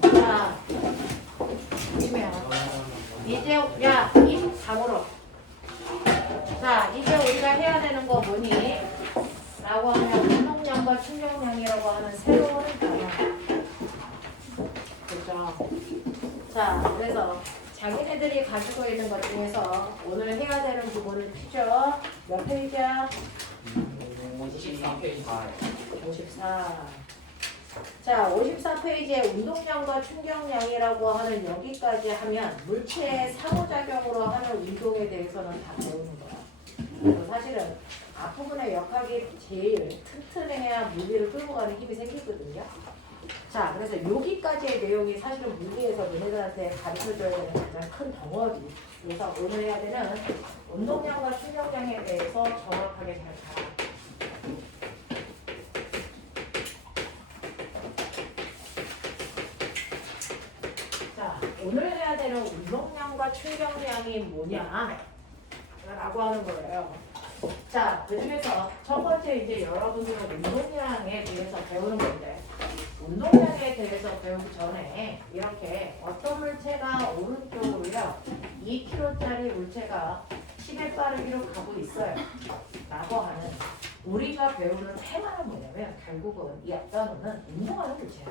자, 보시면 이제 입 다물어. 자, 이제 우리가 해야 되는 거 뭐니? 라고 하면 운동량과 충격량이라고 하는 새로운 단어. 그렇죠? 자, 그래서 자기네들이 가지고 있는 것 중에서 오늘 해야 되는 부분은 P죠? 몇 페이지야? 54페이지. 54. 자, 54페이지에 운동량과 충격량이라고 하는 여기까지 하면 물체의 상호작용으로 하는 운동에 대해서는 다 배우는 거야. 그래서 사실은 앞부분의 역학이 제일 튼튼해야 물리를 끌고 가는 힘이 생기거든요. 자, 그래서 여기까지의 내용이 사실은 물리에서 너네들한테 가르쳐줘야 되는 가장 큰 덩어리. 그래서 오늘 해야 되는 운동량과 충격량에 대해서 정확하게 잘 알아. 자, 오늘 해야 되는 운동량과 충격량이 뭐냐? 라고 하는 거예요. 자, 그 중에서 첫 번째 이제 여러분들은 운동량에 대해서 배우는 건데, 운동량에 대해서 배우기 전에 이렇게 어떤 물체가 오른쪽으로요 2kg짜리 물체가 10의 빠르기로 가고 있어요 라고 하는 우리가 배우는 테마는 뭐냐면 결국은 이 앞단어는 운동하는 물체야.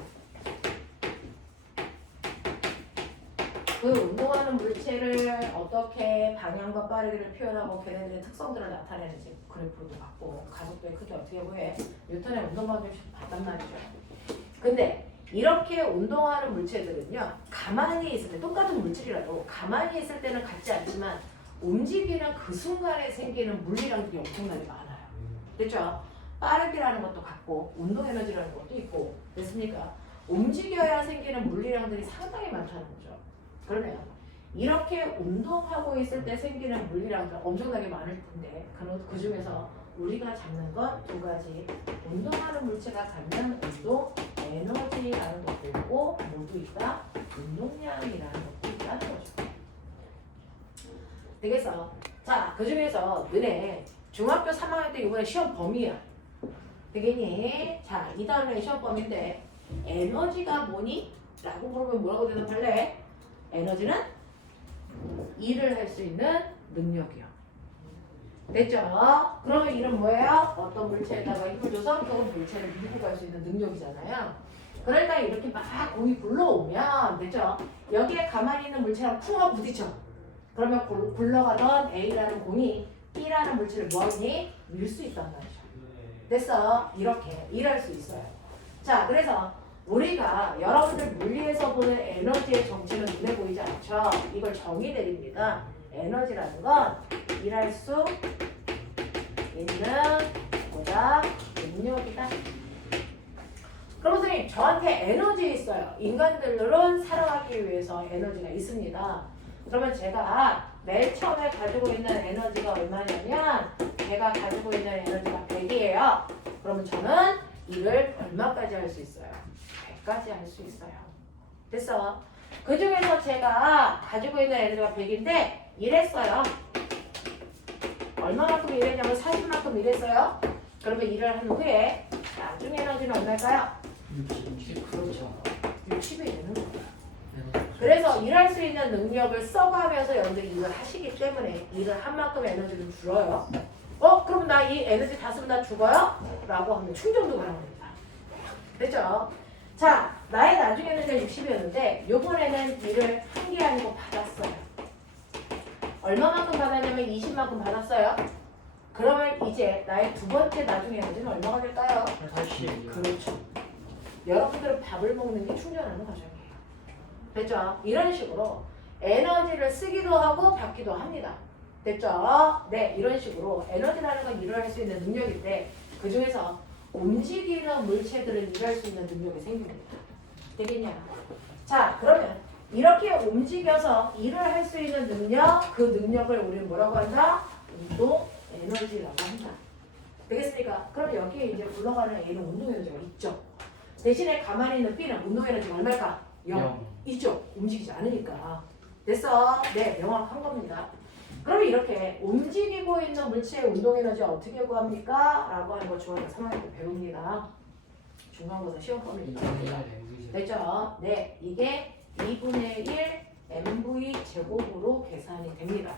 그 운동하는 물체를 어떻게 방향과 빠르기를 표현하고 걔네들의 특성들을 나타내는지 그래프도 봤고 가속도의 크기 어떻게 보여? 뉴턴의 운동방정식 봤단 말이죠. 근데 이렇게 운동하는 물체들은요 가만히 있을 때 똑같은 물질이라도 가만히 있을 때는 같지 않지만 움직이는 그 순간에 생기는 물리량들이 엄청나게 많아요. 됐죠? 빠르기라는 것도 같고 운동 에너지라는 것도 있고 됐습니까? 움직여야 생기는 물리량들이 상당히 많다는 거죠. 그러면 이렇게 운동하고 있을 때 생기는 물리량들 엄청나게 많을 텐데 그 중에서 우리가 잡는 건 두 가지. 운동하는 물체가 갖는 운동 에너지라는 것도 있고 뭐도 있다? 운동량이라는 것도 있다는 거죠. 되겠어? 자, 그 중에서 너네 중학교 3학년 때 이번에 시험 범위야. 되겠니? 자, 이 다음에 시험 범위인데 에너지가 뭐니? 라고 물으면 뭐라고 대답할래? 에너지는 일을 할 수 있는 능력이요. 됐죠? 그러면 이는 뭐예요? 어떤 물체에다가 힘을 줘서 그 물체를 밀고 갈 수 있는 능력이잖아요. 그러니까 이렇게 막 공이 굴러오면 됐죠? 여기에 가만히 있는 물체랑 쿵 하고 부딪혀. 그러면 굴러가던 A라는 공이 B라는 물체를 뭐하니? 밀 수 있단 말이죠. 됐어? 이렇게 일할 수 있어요. 자, 그래서 우리가 여러분들 물리에서 보는 에너지의 정체는 눈에 보이지 않죠? 이걸 정의 내립니다. 에너지라는 건 일할 수 있는 보다 능력이다. 그럼 선생님 저한테 에너지 있어요. 인간들은 살아가기 위해서 에너지가 있습니다. 그러면 제가 맨 처음에 가지고 있는 에너지가 얼마냐면 제가 가지고 있는 에너지가 100이에요. 그러면 저는 일을 얼마까지 할 수 있어요? 100까지 할 수 있어요. 됐어? 그 중에서 제가 가지고 있는 에너지가 100인데 일했어요. 얼마만큼 일했냐면 40만큼 일했어요. 그러면 일을 한 후에 나중 에너지는 얼마일까요? 60. 그렇죠. 60이 되는 거예요. 그래서 일할 수 있는 능력을 써가면서 여러분들이 일을 하시기 때문에 일을 한 만큼 에너지를 줄어요. 그럼 나 이 에너지 다 쓰면 나 죽어요? 라고 하면 충전도 가능합니다. 됐죠? 자, 나의 나중 에너지가 60이었는데 요번에는 일을 한 게 아니고 받았어요. 얼마만큼 받았냐면 20만큼 받았어요. 그러면 이제 나의 두 번째 나중 에너지는 얼마가 될까요? 80. 그렇죠. 여러분들은 밥을 먹는 게 충전하는 과정이에요. 됐죠? 이런 식으로 에너지를 쓰기도 하고 받기도 합니다. 됐죠? 네, 이런 식으로 에너지라는 건 일을 할 수 있는 능력인데 그 중에서 움직이는 물체들은 일할 수 있는 능력이 생깁니다. 되겠냐? 자, 그러면 이렇게 움직여서 일을 할 수 있는 능력, 그 능력을 우리는 뭐라고 한다? 운동 에너지라고 한다. 되겠습니까? 그럼 여기에 이제 굴러가는 A는 운동 에너지가 있죠. 대신에 가만히 있는 B는 운동 에너지가 얼마일까? 0. 있죠. 움직이지 않으니까. 됐어? 네, 명확한 겁니다. 그러면 이렇게 움직이고 있는 물체의 운동 에너지 어떻게 구합니까? 라고 하는 거 중학교 3학년 때 배웁니다. 중간고사 시험범위 있습니다. 됐죠? 네, 이게 2분의 1 mv 제곱으로 계산이 됩니다.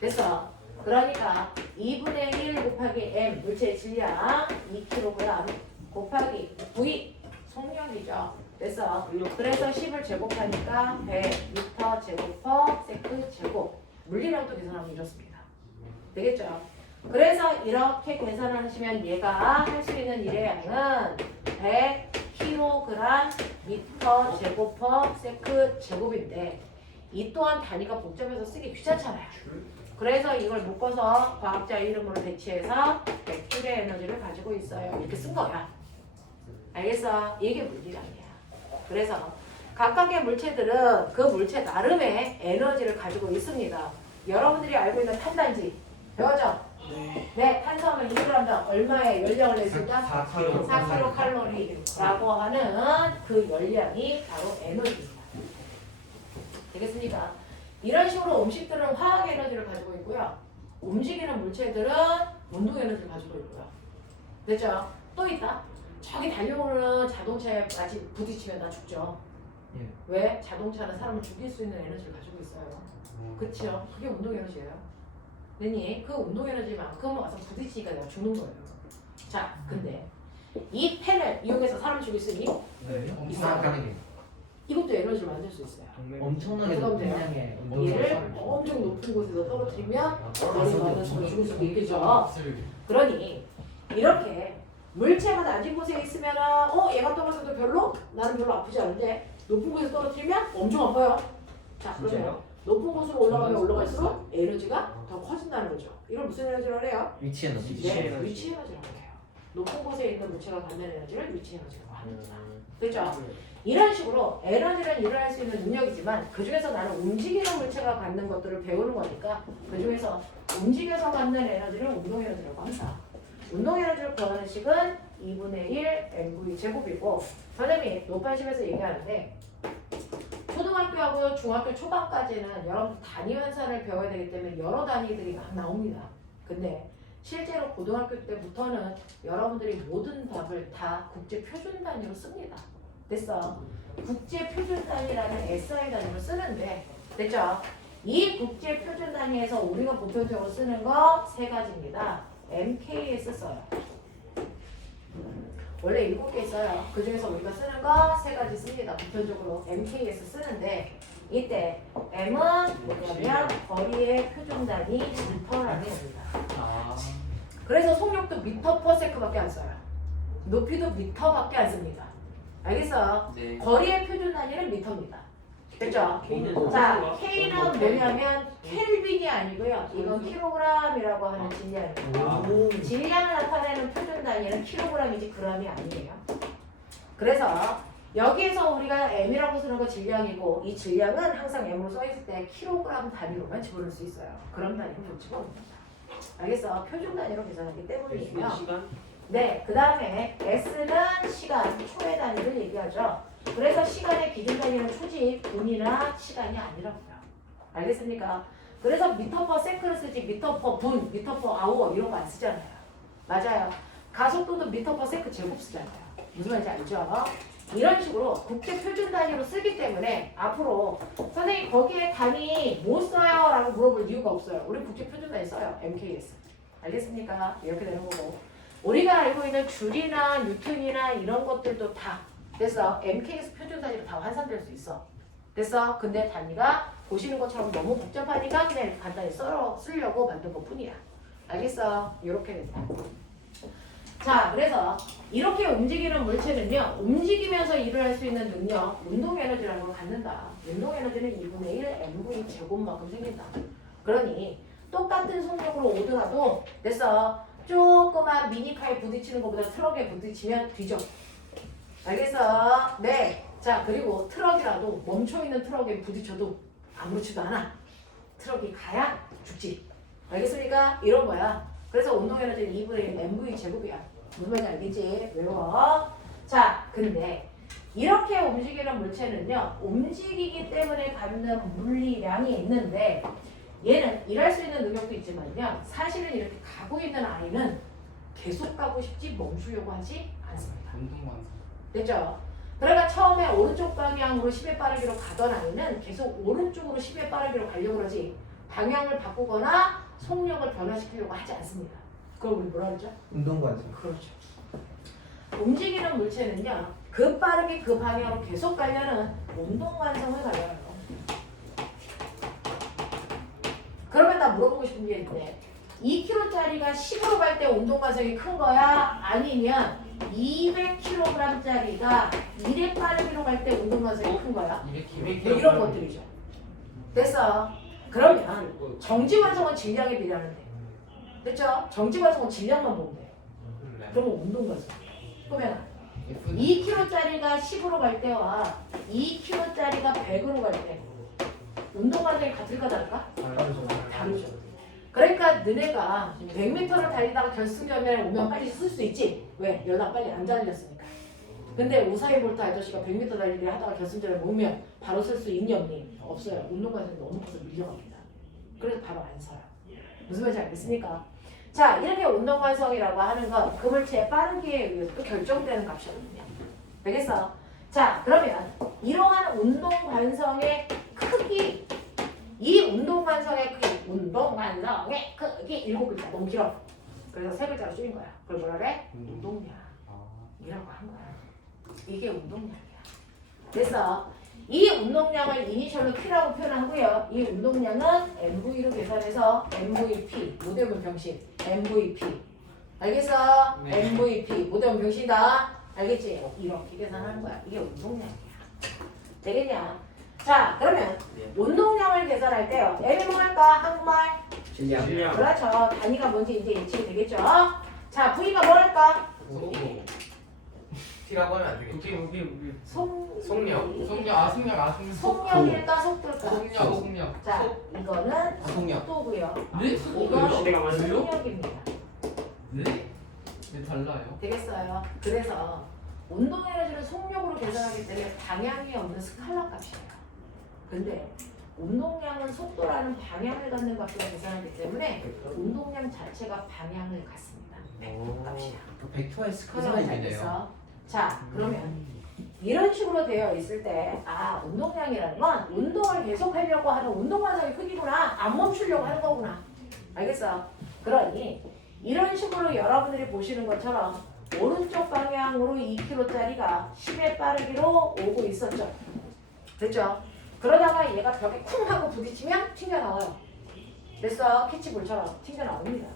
됐어? 그러니까 2분의 1 곱하기 m 물체의 질량 2kg 곱하기 v 속력이죠. 됐어? 그래서 10을 제곱하니까 100m 제곱 퍼 세크 제곱 물리력도 계산하면 이렇습니다. 되겠죠? 그래서 이렇게 계산을 하시면 얘가 할 수 있는 일의 양은 100kg 미터 제곱 퍼 세크 제곱인데 이 또한 단위가 복잡해서 쓰기 귀찮잖아요. 그래서 이걸 묶어서 과학자 이름으로 대체해서 100J의 에너지를 가지고 있어요. 이렇게 쓴 거야. 알겠어? 이게 물리량이야. 그래서 각각의 물체들은 그 물체 나름의 에너지를 가지고 있습니다. 여러분들이 알고 있는 탄단지 배워죠? 네, 탄수화물 2g당 얼마의 열량을 냈을까? 4kcal라고 하는 그 열량이 바로 에너지입니다. 되겠습니까? 이런 식으로 음식들은 화학 에너지를 가지고 있고요. 움직이는 물체들은 운동 에너지를 가지고 있고요. 됐죠? 또 있다. 저기 달려오는 자동차에 아직 부딪히면 나 죽죠. 예. 왜? 자동차는 사람을 죽일 수 있는 에너지를 가지고 있어요. 그렇죠? 그게 운동 에너지예요. 되니 그 운동 에너지만큼 와서 부딪히니까 내가 죽는 거예요. 자, 근데 이 펜을 이용해서 사람을 죽일 수 있니? 네. 이상하게 이것도 에너지를 만들 수 있어요. 엄청나게 그럼 높은 돼요? 양의 얘를 엄청 높은 곳에서 떨어뜨리면 머리 맞아서 죽을 수도 있겠죠. 그러니 이렇게 물체가 낮은 곳에 있으면 얘가 떨어져도 나는 별로 아프지 않은데 높은 곳에 떨어뜨리면 엄청 아파요. 자, 그러면 높은 곳으로 올라가면 올라갈수록 에너지가 더 커진다는 거죠. 이걸 무슨 에너지라고 해요? 위치 에너지. 네, 위치 에너지라고 해요. 높은 곳에 있는 물체가 갖는 에너지를 위치 에너지라고 합니다. 그렇죠? 이런 식으로 에너지는 일을 할 수 있는 능력이지만 그 중에서 나는 움직이는 물체가 갖는 것들을 배우는 거니까 그 중에서 움직여서 갖는 에너지를 운동 에너지라고 합니다. 운동 에너지를 구하는 식은 2분의 1 mv 제곱이고 선생님이 노판식에서 얘기하는데 초등학교하고 중학교 초반까지는 여러분 단위 환산을 배워야 되기 때문에 여러 단위들이 막 나옵니다. 근데 실제로 고등학교 때부터는 여러분들이 모든 답을 다 국제 표준 단위로 씁니다. 됐어? 국제 표준 단위라는 SI 단위로 쓰는데 됐죠? 이 국제 표준 단위에서 우리가 보편적으로 쓰는 거 세 가지입니다. MKS 써요. 원래 7개 있어요. 그 중에서 우리가 쓰는 거 세 가지 씁니다. 보편적으로 MKS 쓰는데 이때 M은 뭐냐면 거리의 표준 단위 미터라는 겁니다. 그래서 속력도 미터 퍼 세크밖에 안 써요. 높이도 미터밖에 안 씁니다. 알겠어요? 네. 거리의 표준 단위는 미터입니다. 됐죠? K는 자, K는 뭐냐면 켈빈이 아니고요. 이건 킬로그램이라고 하는 질량이에요. 질량을 나타내는 표준 단위는 킬로그램이지 그램이 아니에요. 그래서 여기에서 우리가 M이라고 쓰는 거 질량이고 이 질량은 항상 M으로 써있을 때 킬로그램 단위로만 집어넣을 수 있어요. 그램 단위로 못 집어넣습니다. 알겠어? 표준 단위로 계산하기 때문이고요. 시간? 네, 그 다음에 S는 시간, 초의 단위를 얘기하죠. 그래서 시간의 기준 단위는 초지, 분이나 시간이 아니라고요. 알겠습니까? 그래서 미터 퍼 세크를 쓰지 미터 퍼 분, 미터 퍼 아워 이런 거 안 쓰잖아요. 맞아요. 가속도도 미터 퍼 세크 제곱 쓰잖아요. 무슨 말인지 알죠? 이런 식으로 국제 표준 단위로 쓰기 때문에 앞으로 선생님 거기에 단위 뭐 써요? 라고 물어볼 이유가 없어요. 우리 국제 표준 단위 써요. MKS. 알겠습니까? 이렇게 되는 거고. 우리가 알고 있는 줄이나 뉴턴이나 이런 것들도 다 됐어. MKS 표준 단위로 다 환산될 수 있어. 됐어. 근데 단위가 보시는 것처럼 너무 복잡하니까 그냥 이렇게 간단히 쓰려고 만든 것 뿐이야. 알겠어? 이렇게 된다. 자, 그래서 이렇게 움직이는 물체는요, 움직이면서 일을 할 수 있는 능력, 운동 에너지라는 걸 갖는다. 운동 에너지는 2분의 1 mv 제곱만큼 생긴다. 그러니 똑같은 속력으로 오더라도 됐어. 조그만 미니카에 부딪히는 것보다 트럭에 부딪히면 뒤져. 알겠어? 네. 자, 그리고 트럭이라도 멈춰있는 트럭에 부딪혀도 아무렇지도 않아. 트럭이 가야 죽지. 알겠습니까? 이런 거야. 그래서 운동 에너지는 2분의 1 mv 제곱이야. 무슨 말인지 알겠지? 외워. 자, 근데 이렇게 움직이는 물체는요, 움직이기 때문에 갖는 물리량이 있는데 얘는 일할 수 있는 능력도 있지만요. 사실은 이렇게 가고 있는 아이는 계속 가고 싶지 멈추려고 하지 않습니다. 운동만. 됐죠? 그러니까 처음에 오른쪽 방향으로 10의 빠르기로 가던 아이는 계속 오른쪽으로 10의 빠르기로 가려고 그러지 방향을 바꾸거나 속력을 변화시키려고 하지 않습니다. 그걸 우리 뭐라 그러죠? 운동관성. 그렇죠. 움직이는 물체는요. 그 빠르게 그 방향으로 계속 가려는 운동관성을 가려요. 그러면 나 물어보고 싶은 게 있는데 2kg짜리가 10으로 갈 때 운동관성이 큰 거야? 아니면 200kg짜리가 1의 빠르기로 갈 때 운동관성이 큰 거야? 200kg. 뭐 이런 것들이죠. 됐어. 그러면 정지관성은 질량에 비례하는데 됐죠? 정지관성은 질량만 보면 돼. 그러면 운동관성. 그러면 2kg짜리가 10으로 갈 때와 2kg짜리가 100으로 갈 때 운동관성이 같을까 다를까? 다르죠. 그러니까 너네가 100m를 달리다가 결승점에 오면 빨리 쓸 수 있지. 왜? 연락 빨리 안 달렸으니까. 근데 우사인 볼트 아저씨가 100m 달리기를 하다가 결승점에 오면 바로 쓸 수 있니 없니? 없어요. 운동관성이 너무 커서 밀려갑니다. 그래서 바로 안 서요. 무슨 말인지 알겠습니까? 자, 이렇게 운동관성이라고 하는 건 그 물체의 빠르기에 의해서 또 결정되는 값이거든요. 알겠어? 자, 그러면 이러한 운동관성의 크기, 이 운동관성의 크기, 운동관성의 크기 7글자 너무 길어. 그래서 3글자로 줄인 거야. 그걸 뭐라 그래? 운동량이라고 한 거야. 이게 운동량이야. 그래서 이 운동량을 이니셜로 P라고 표현하고요. 이 운동량은 MV로 계산해서 MVP, 모대면 병신, MVP. 알겠어? 네. MVP, 모대면 병신이다. 알겠지? 이렇게 계산하는 거야. 이게 운동량이야. 되겠냐? 자, 그러면 운동량을 계산할 때요. M이 뭐 할까? 한국말? 질량. 그렇죠. 단위가 뭔지 이제 예측이 되겠죠? 자, V가 뭐 할까? T라고 하면 안 되겠죠? 우기. 속력. 속력일까? 속도일까? 속력. 자, 이거는 속력. 속도고요. 네? 이건 내가 맞아요? 속력입니다. 네? 왜 달라요? 되겠어요. 그래서 운동 에너지를 속력으로 계산하기 때문에 방향이 없는 스칼라 값이에요. 근데 운동량은 속도라는 방향을 갖는 값으로 계산하기 때문에 운동량 자체가 방향을 갖습니다. 벡터 값이야. 벡터의 그래서 스칼라이네요. 알겠어? 자, 그러면 이런 식으로 되어 있을 때, 아, 운동량이라는 건 운동을 계속하려고 하는 운동관성의 크기구나. 안 멈추려고 하는 거구나. 알겠어? 그러니 이런 식으로 여러분들이 보시는 것처럼 오른쪽 방향으로 2kg짜리가 10의 빠르기로 오고 있었죠. 됐죠? 그러다가 얘가 벽에 쿵 하고 부딪히면 튕겨나와요. 됐어? 캐치볼처럼 튕겨나옵니다.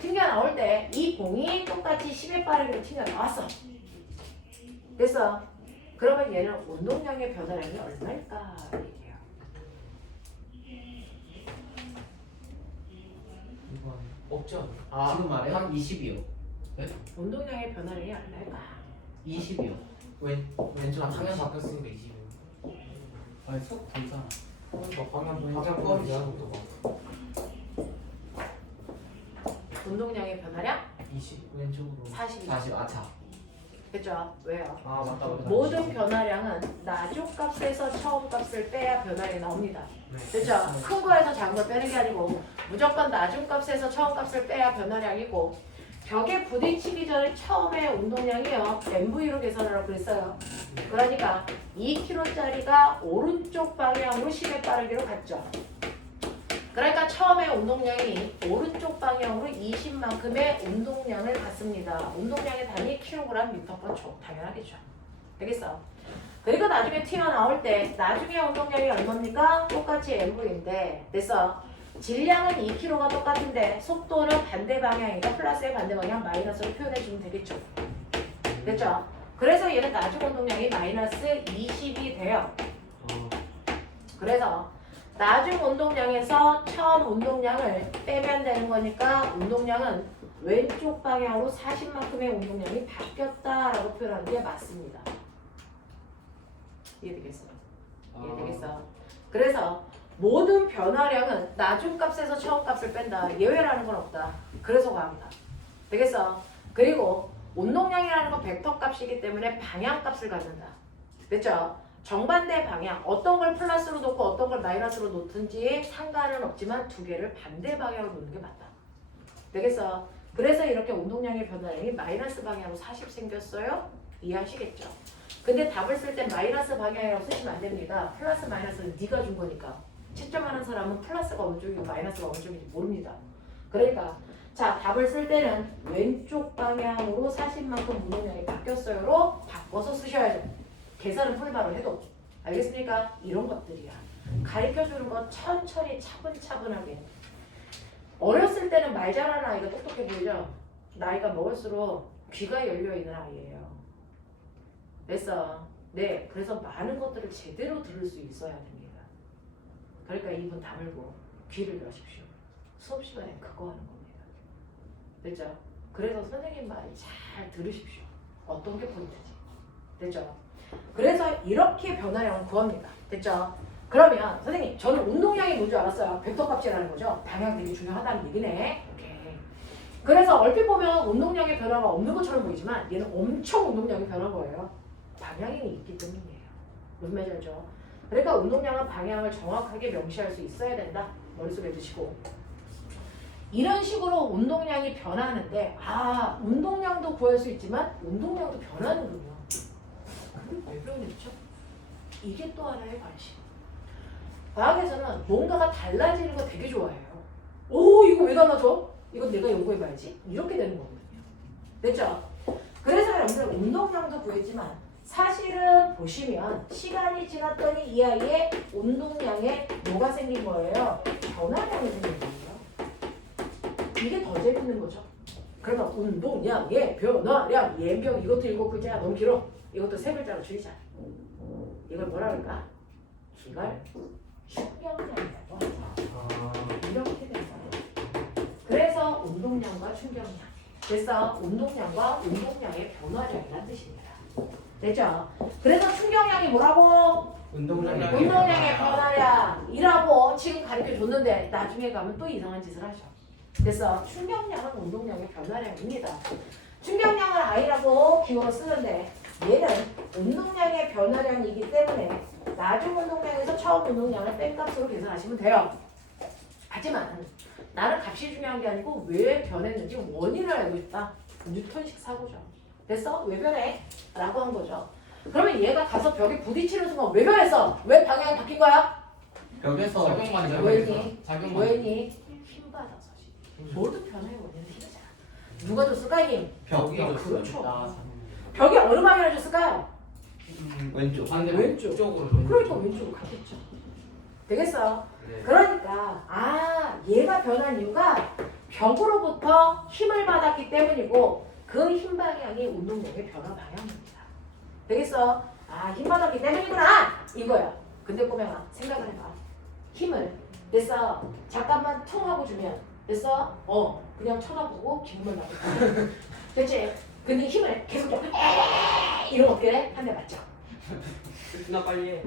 튕겨나올 때 이 공이 똑같이 10의 빠르기로 튕겨나왔어. 됐어? 그러면 얘는 운동량의 변화량이 얼마일까? 얘기해요. 없죠? 지금 말해? 한 20이요. 운동량의 변화량이 얼마일까? 20이요. 왼쪽 방향 바뀌었으니까 20이에요. 아니 속 돌잖아. 방향 포함이지 않은 거 운동량의 변화량 20. 왼쪽으로 40. 40. 아차. 됐죠? 왜요? 아 맞다. 모든 변화량은 나중값에서 처음값을 빼야 변화량이 나옵니다. 됐죠? 큰 거에서 작은 걸 빼는 게 아니고 무조건 나중값에서 처음값을 빼야 변화량이고 벽에 부딪히기 전에 처음에 운동량이요. MV로 계산하라고 그랬어요. 그러니까 2kg짜리가 오른쪽 방향으로 10의 빠르기로 갔죠. 그러니까 처음에 운동량이 오른쪽 방향으로 20만큼의 운동량을 갖습니다. 운동량의 단위 kg, 미터번 초. 당연하겠죠. 되겠어? 그리고 나중에 튀어나올 때 나중에 운동량이 얼마입니까? 똑같이 MV인데 됐어? 질량은 2kg가 똑같은데 속도는 반대 방향이니까 플러스의 반대 방향 마이너스로 표현해주면 되겠죠. 됐죠? 그래서 얘는 나중 운동량이 마이너스 20이 돼요. 그래서 나중 운동량에서 처음 운동량을 빼면 되는 거니까 운동량은 왼쪽 방향으로 40만큼의 운동량이 바뀌었다라고 표현하는 게 맞습니다. 이해되겠어요? 이해되겠어? 그래서 모든 변화량은 나중 값에서 처음 값을 뺀다. 예외라는 건 없다. 그래서 과합니다. 되겠어? 그리고 운동량이라는 건 벡터 값이기 때문에 방향 값을 갖는다. 됐죠? 정반대 방향 어떤 걸 플러스로 놓고 어떤 걸 마이너스로 놓든지 상관은 없지만 두 개를 반대 방향으로 놓는 게 맞다. 되겠어? 그래서 이렇게 운동량의 변화량이 마이너스 방향으로 40 생겼어요. 이해하시겠죠? 근데 답을 쓸 때 마이너스 방향이라고 쓰시면 안 됩니다. 플러스 마이너스는 네가 준 거니까. 채점하는 사람은 플러스가 어느 쪽이고 마이너스가 어느 쪽인지 모릅니다. 그러니까 자 답을 쓸 때는 왼쪽 방향으로 40만큼 운동량이 바뀌었어요로 바꿔서 쓰셔야죠. 계산은 풀바로 해도. 알겠습니까? 이런 것들이야. 가르쳐주는 거 천천히 차분차분하게. 어렸을 때는 말 잘하는 아이가 똑똑해 보이죠? 나이가 먹을수록 귀가 열려있는 아이예요. 됐어. 네, 그래서 많은 것들을 제대로 들을 수 있어야 됩니다. 그러니까 이분 다물고 귀를 열으십시오. 수업 시간에 그거 하는 겁니다. 됐죠? 그래서 선생님 말 잘 들으십시오. 어떤 게 포인트지. 됐죠? 그래서 이렇게 변화량을 구합니다. 됐죠? 그러면 선생님 저는 운동량이 뭔 줄 알았어요. 벡터값이라는 거죠. 방향 되게 중요하다는 얘기네. 오케이. 그래서 얼핏 보면 운동량의 변화가 없는 것처럼 보이지만 얘는 엄청 운동량이 변한 거예요. 방향이 있기 때문이에요. 무슨 말인지 알죠? 그러니까 운동량은 방향을 정확하게 명시할 수 있어야 된다. 머릿속에 두시고. 이런 식으로 운동량이 변하는데 아 운동량도 구할 수 있지만 운동량도 변하는군요. 그게 왜 그러겠죠? 이게 또 하나의 관심. 과학에서는 뭔가가 달라지는 거 되게 좋아해요. 오 이거 왜 달라져? 이건 내가 연구해봐야지. 이렇게 되는 거거든요. 됐죠? 그래서 여러분들 운동량도 구했지만 사실은 보시면 시간이 지났더니 이 아이의 운동량에 뭐가 생긴 거예요? 변화량이 생긴 거예요. 이게 더 재밌는 거죠. 그러면 운동량의 변화량 예병 이것도 7글자야. 너무 길어. 이것도 3글자로 줄이자. 이걸 뭐라 그럴까? 이걸 충격량이라고 하죠. 이렇게 된 거예요. 그래서 운동량과 충격량. 그래서 운동량과 운동량의 변화량이라는 뜻입니다. 됐죠? 그래서 충격량이 뭐라고? 운동량의 변화량이라고 지금 가르쳐 줬는데 나중에 가면 또 이상한 짓을 하죠. 그래서 충격량은 운동량의 변화량입니다. 충격량을 I라고 기호로 쓰는데 얘는 운동량의 변화량이기 때문에 나중 운동량에서 처음 운동량을 뺀 값으로 계산하시면 돼요. 하지만 나는 값이 중요한 게 아니고 왜 변했는지 원인을 알고 싶다. 뉴턴식 사고죠. 됐어? 왜 변해? 라고 한 거죠. 그러면 얘가 가서 벽에 부딪히는 순간 왜 변했어? 왜 방향이 바뀐 거야? 벽에서 작용만 왜니? 작용만. 왜니? 힘 받아서지. 모든 변화의 원인은 힘이잖아. 누가 줬을까 힘? 벽이 그렇죠. 벽이 어느 방향으로 줬을까요? 왼쪽. 반대 왼쪽. 쪽으로. 그러니까 왼쪽으로 갔겠죠. 되겠어? 네. 그러니까 아 얘가 변한 이유가 벽으로부터 힘을 받았기 때문이고 그 힘 방향이 운동량의 변화 방향입니다. 되겠어? 아 힘 받았기 때문이구나 이거야. 근데 꼬맹아 생각을 해봐. 힘을 됐어? 잠깐만 퉁 하고 주면 됐어? 그냥 쳐다보고 기분만 나고 됐지? 근데 힘을 계속 이러면 어떻게 돼? 한 대 맞죠? 나 빨리 해.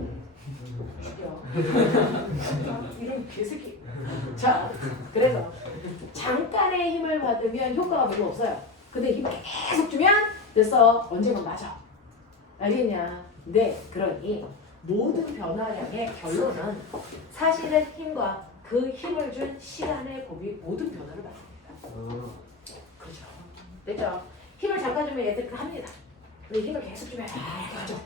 죽여. 이런 개새끼. 자, 그래서 잠깐의 힘을 받으면 효과가 별로 없어요. 근데 힘을 계속 주면 됐어. 언젠가 맞아. 알겠냐? 네, 그러니 모든 변화량의 결론은 사실은 힘과 그 힘을 준 시간의 곱이 모든 변화를 만듭니다. 그렇죠. 됐죠? 힘을 잠깐 주면 얘들 합니다. 근데 힘을 계속 주면 가죠.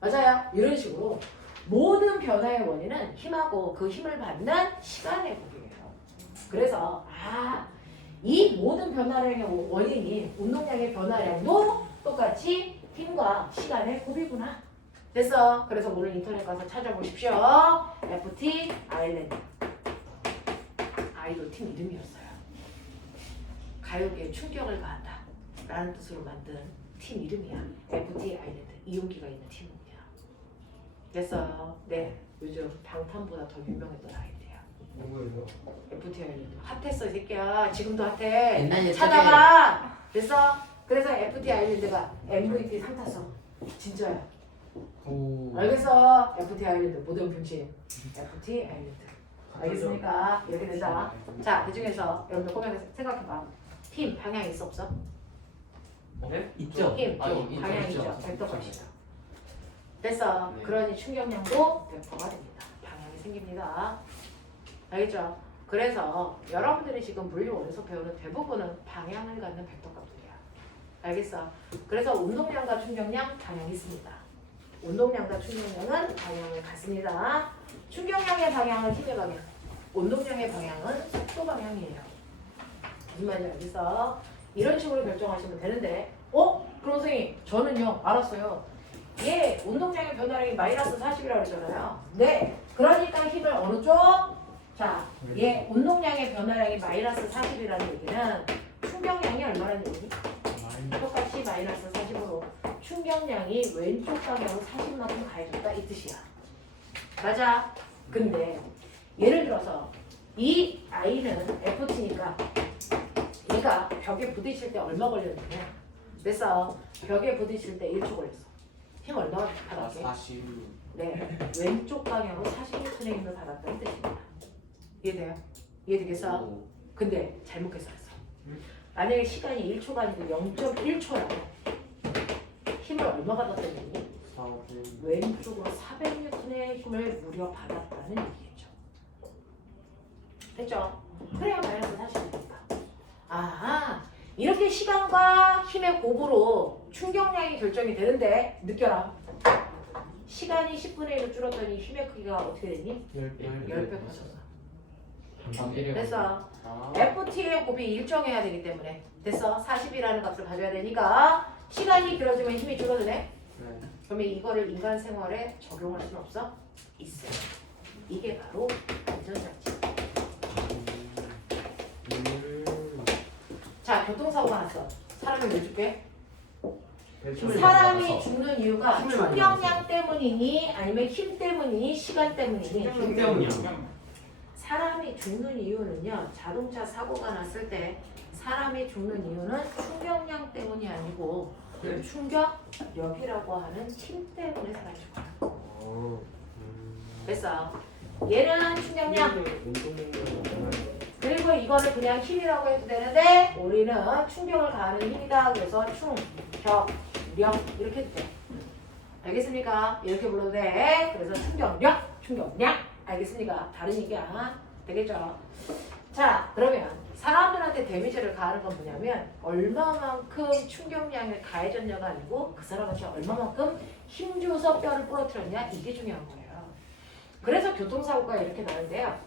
맞아요. 이런 식으로 모든 변화의 원인은 힘하고 그 힘을 받는 시간의 곱이에요. 그래서 이 모든 변화량의 원인이 운동량의 변화량도 똑같이 힘과 시간의 곱이구나. 됐어. 그래서 오늘 인터넷 가서 찾아보십시오. FT 아일랜드. 아이돌 팀 이름이었어요. 가요계에 충격을 가한다 라는 뜻으로 만든 팀 이름이야. FT 아일랜드. 이용기가 있는 팀입니다. 됐어요. 네. 요즘 방탄보다 더 유명했던 아이들이야. 누구예요? FT 아일랜드. 핫했어 이 새끼야. 지금도 핫해. 옛날에 찾아봐. 됐어? 그래서 FT 아일랜드가 MVP 상 탔어. 진짜야. 오. 알겠어? FT 아일랜드 모든 분치. FT 아일랜드. 알겠습니까? 이렇게 된다. 자, 그 중에서 여러분들 꼬매서 생각해봐. 팀 방향 있어 없어? 네? 있죠. 힘 아, 있죠, 방향 있죠. 있죠. 벡터 값이죠. 됐어. 네. 그러니 충격량도 벡터가 됩니다. 방향이 생깁니다. 알겠죠? 그래서 여러분들이 지금 물리원에서 배우는 대부분은 방향을 갖는 벡터 값들이야. 알겠어? 그래서 운동량과 충격량 방향이 있습니다. 운동량과 충격량은 방향을 갖습니다. 충격량의 방향은 힘의 방향, 운동량의 방향은 속도 방향이에요. 무슨 말인지 알겠어? 이런 식으로 결정하시면 되는데 그럼 선생님 저는요 알았어요. 얘 운동량의 변화량이 마이너스 40이라고 했잖아요. 네. 그러니까 힘을 어느 쪽? 자, 얘 운동량의 변화량이 마이너스 40이라는 얘기는 충격량이 얼마라는 얘기니? 똑같이 마이너스 40으로 충격량이 왼쪽 방향으로 40만큼 가해졌다 이 뜻이야. 맞아. 근데 예를 들어서 이 I는 FT니까 얘가 벽에 부딪힐 때 얼마 걸렸냐면 됐어. 벽에 부딪힐 때 1초 걸렸어. 힘 얼마 받았게? 40. 네. 왼쪽 방향으로 40N의 힘을 받았다는 뜻입니다. 이해돼요? 이해되겠어? 근데 잘못 계산했어. 만약에 시간이 1초가 아니고 0.1초라고 힘을 얼마 받았다는 얘기니? 왼쪽으로 400N의 힘을 무려 받았다는 얘기겠죠. 됐죠? 그래야 마이너스 40이니까. 아, 이렇게 시간과 힘의 곱으로 충격량이 결정이 되는데 느껴라. 시간이 10분의 1로 줄었더니 힘의 크기가 어떻게 되니? 10배 커졌어. 됐어. FT의 곱이 일정해야 되기 때문에 됐어. 40이라는 값을 가져야 되니까 시간이 길어지면 힘이 줄어드네. 그러면 이거를 인간 생활에 적용할 수는 없어? 있어요. 이게 바로 안전장치. 자, 교통사고가 났어. 사람이 왜 죽게? 사람이 죽는 이유가 힘을 많이 충격량 때문이니 아니면 힘 때문이니 시간 때문이니? 힘 때문이요. 사람이 죽는 이유는요. 자동차 사고가 났을 때 사람이 죽는 이유는 충격량 때문이 아니고 충격력이라고 하는 힘 때문에 사람이 죽어요. 됐어. 얘는 충격량 그리고 이거를 그냥 힘이라고 해도 되는데 우리는 충격을 가하는 힘이다. 그래서 충격력 이렇게 해도 돼. 알겠습니까? 이렇게 불러도 돼. 그래서 충격량 알겠습니까? 다른 얘기야. 되겠죠? 자, 그러면 사람들한테 데미지를 가하는 건 뭐냐면 얼마만큼 충격량을 가해줬냐가 아니고 그 사람한테 얼마만큼 힘줘서 뼈를 부러뜨렸냐 이게 중요한 거예요. 그래서 교통사고가 이렇게 나는데요.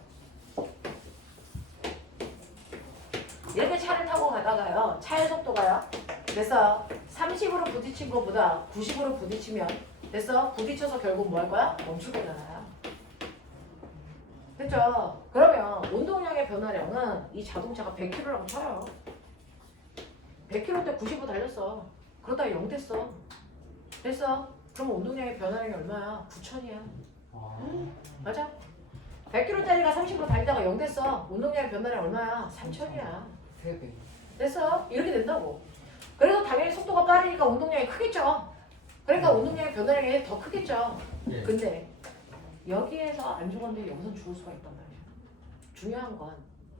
이렇게 차를 타고 가다가요. 차의 속도가요. 그래서 30으로 부딪힌 것보다 90으로 부딪히면 됐어? 부딪혀서 결국 뭐 할 거야? 멈출 거잖아요. 됐죠? 그러면 운동량의 변화량은 이 자동차가 100km라고 쳐요. 100km 때 90으로 달렸어. 그러다가 0 됐어. 됐어? 그러면 운동량의 변화량이 얼마야? 9,000이야. 맞아? 100km짜리가 30으로 달리다가 0 됐어. 운동량의 변화량 얼마야? 3,000이야. 3배. 됐어? 이렇게 된다고. 그래서 당연히 속도가 빠르니까 운동량이 크겠죠. 그러니까 운동량의 변화량이 더 크겠죠. 근데 여기에서 안 죽었는데 여기서 죽을 수가 있단 말이야. 중요한 건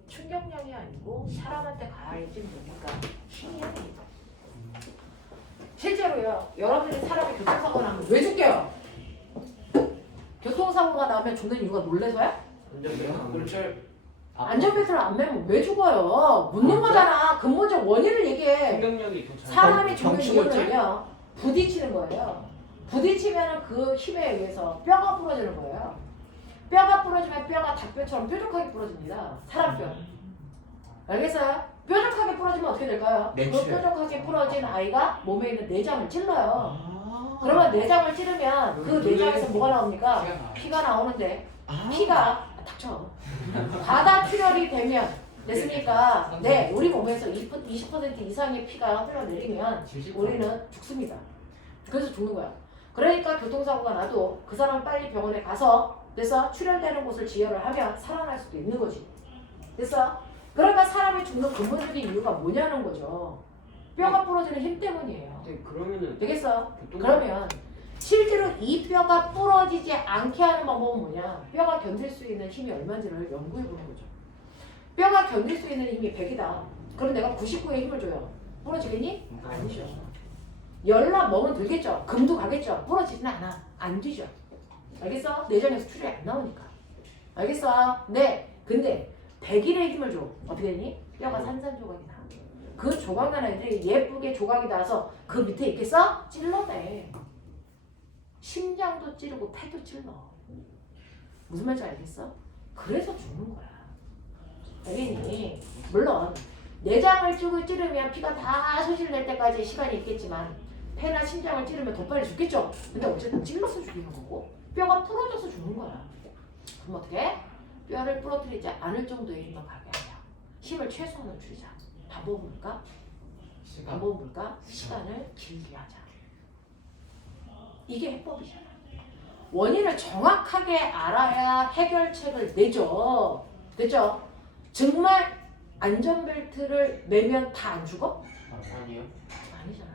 충격량이 아니고 사람한테 가해진 뭡니까? 힘이야. 실제로요. 여러분들이 사람이 교통사고가 나면 왜 죽게요? 교통사고가 나면 죽는 이유가 놀래서야? 안전벨트를 안 매면 왜 죽어요? 묻는 거잖아. 근본적 원인을 얘기해. 충격력이 더 잘. 사람이 죽는 정치물질? 이유는요. 부딪히는 거예요. 부딪히면 그 힘에 의해서 뼈가 부러지는 거예요. 뼈가 부러지면 뼈가 닭뼈처럼 뾰족하게 부러집니다. 사람 뼈. 알겠어요? 뾰족하게 부러지면 어떻게 될까요? 그 내추럴. 뾰족하게 부러진 아이가 몸에 있는 내장을 찔러요. 그러면 내장을 찌르면 그 내장에서 뭐가 나옵니까? 피가 나오는데 피가 닥쳐. 과다출혈이 되면 됐습니까? 네, 우리 몸에서 20% 이상의 피가 흘러내리면 우리는 죽습니다. 그래서 죽는 거야. 그러니까 교통사고가 나도 그 사람 빨리 병원에 가서 그래서 출혈되는 곳을 지혈을 하면 살아날 수도 있는 거지. 됐어? 그러니까 사람이 죽는 근본적인 이유가 뭐냐는 거죠. 뼈가 부러지는 힘 때문이에요. 네, 그러면은 되겠어? 그러면 실제로 이 뼈가 부러지지 않게 하는 방법은 뭐냐? 뼈가 견딜 수 있는 힘이 얼마인지를 연구해 보는 거죠. 뼈가 견딜 수 있는 힘이 100이다. 그럼 내가 99의 힘을 줘요. 부러지겠니? 아니죠. 열나 뭐면 들겠죠. 금도 가겠죠. 부러지지는 않아. 안 뒤져. 알겠어? 내장에서 출혈이 안 나오니까. 알겠어? 네. 근데 100일의 힘을 줘. 어떻게 되니? 뼈가 산산조각이 나. 그 조각 난 애들이 예쁘게 조각이 나서 그 밑에 있겠어? 찔러대. 심장도 찌르고 폐도 찔러. 무슨 말인지 알겠어? 그래서 죽는 거야. 알겠니? 물론 내장을 찌르면 피가 다 소실될 때까지 시간이 있겠지만 폐나 심장을 찌르면 더 빨리 죽겠죠? 근데 어쨌든 찔러서 죽이는 거고 뼈가 부러져서 죽는 거야. 그럼 어떻게? 뼈를 부러뜨리지 않을 정도의 힘만 가게 하자. 힘을 최소한으로 줄이자. 방법은 뭘까? 시간. 방법은 뭘까? 시간을 길게 하자. 이게 해법이잖아. 원인을 정확하게 알아야 해결책을 내죠. 됐죠? 정말 안전벨트를 매면 다 안 죽어? 아니요. 아니잖아.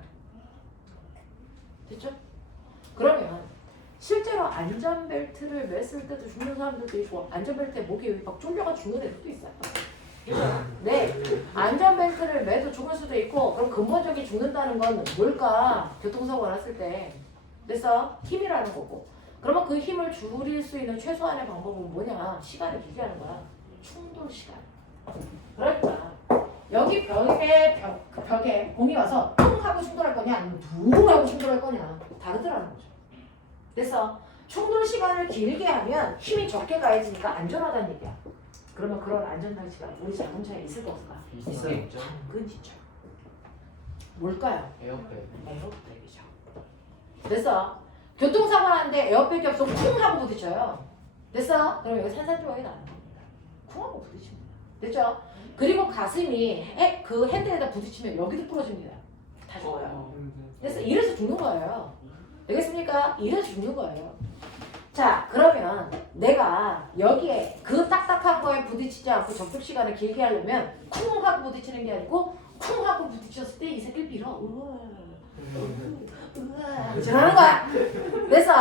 됐죠? 그러면 실제로 안전벨트를 맸을 때도 죽는 사람들도 있고 안전벨트에 목이 막 쫄려가 죽는 애들도 있어요. 그죠? 네. 안전벨트를 매도 죽을 수도 있고 그럼 근본적인 죽는다는 건 뭘까? 교통사고가 났을 때. 그래서 힘이라는 거고 그러면 그 힘을 줄일 수 있는 최소한의 방법은 뭐냐? 시간을 길게 하는 거야. 충돌 시간. 그러니까 여기 벽에 공이 와서 퉁 하고 충돌할 거냐 아니면 둥 하고 충돌할 거냐 다르더라는 거죠. 그래서 충돌 시간을 길게 하면 힘이 적게 가해지니까 안전하다는 얘기야. 그러면 그런 안전장치가 우리 자동차에 있을 거 없을까? 있어요. 당근 진짜. 뭘까요? 에어백. 에어백이죠. 그래서 교통사고 나는데 에어백이 없으면 쿵 하고 부딪혀요. 됐어? 그럼 여기 산산조각이 나는 겁니다. 쿵 하고 부딪힙니다. 됐죠? 그리고 가슴이 그 핸들에다 부딪히면 여기도 부러집니다. 다 죽어요. 그래서 이래서 죽는 거예요. 되겠습니까? 이래서 죽는 거예요. 자, 그러면 내가 여기에 그 딱딱한 거에 부딪히지 않고 접촉 시간을 길게 하려면 쿵 하고 부딪히는 게 아니고 쿵 하고 부딪혔을 때 이 새끼를 밀어. 우와. 저러는 거야. 그래서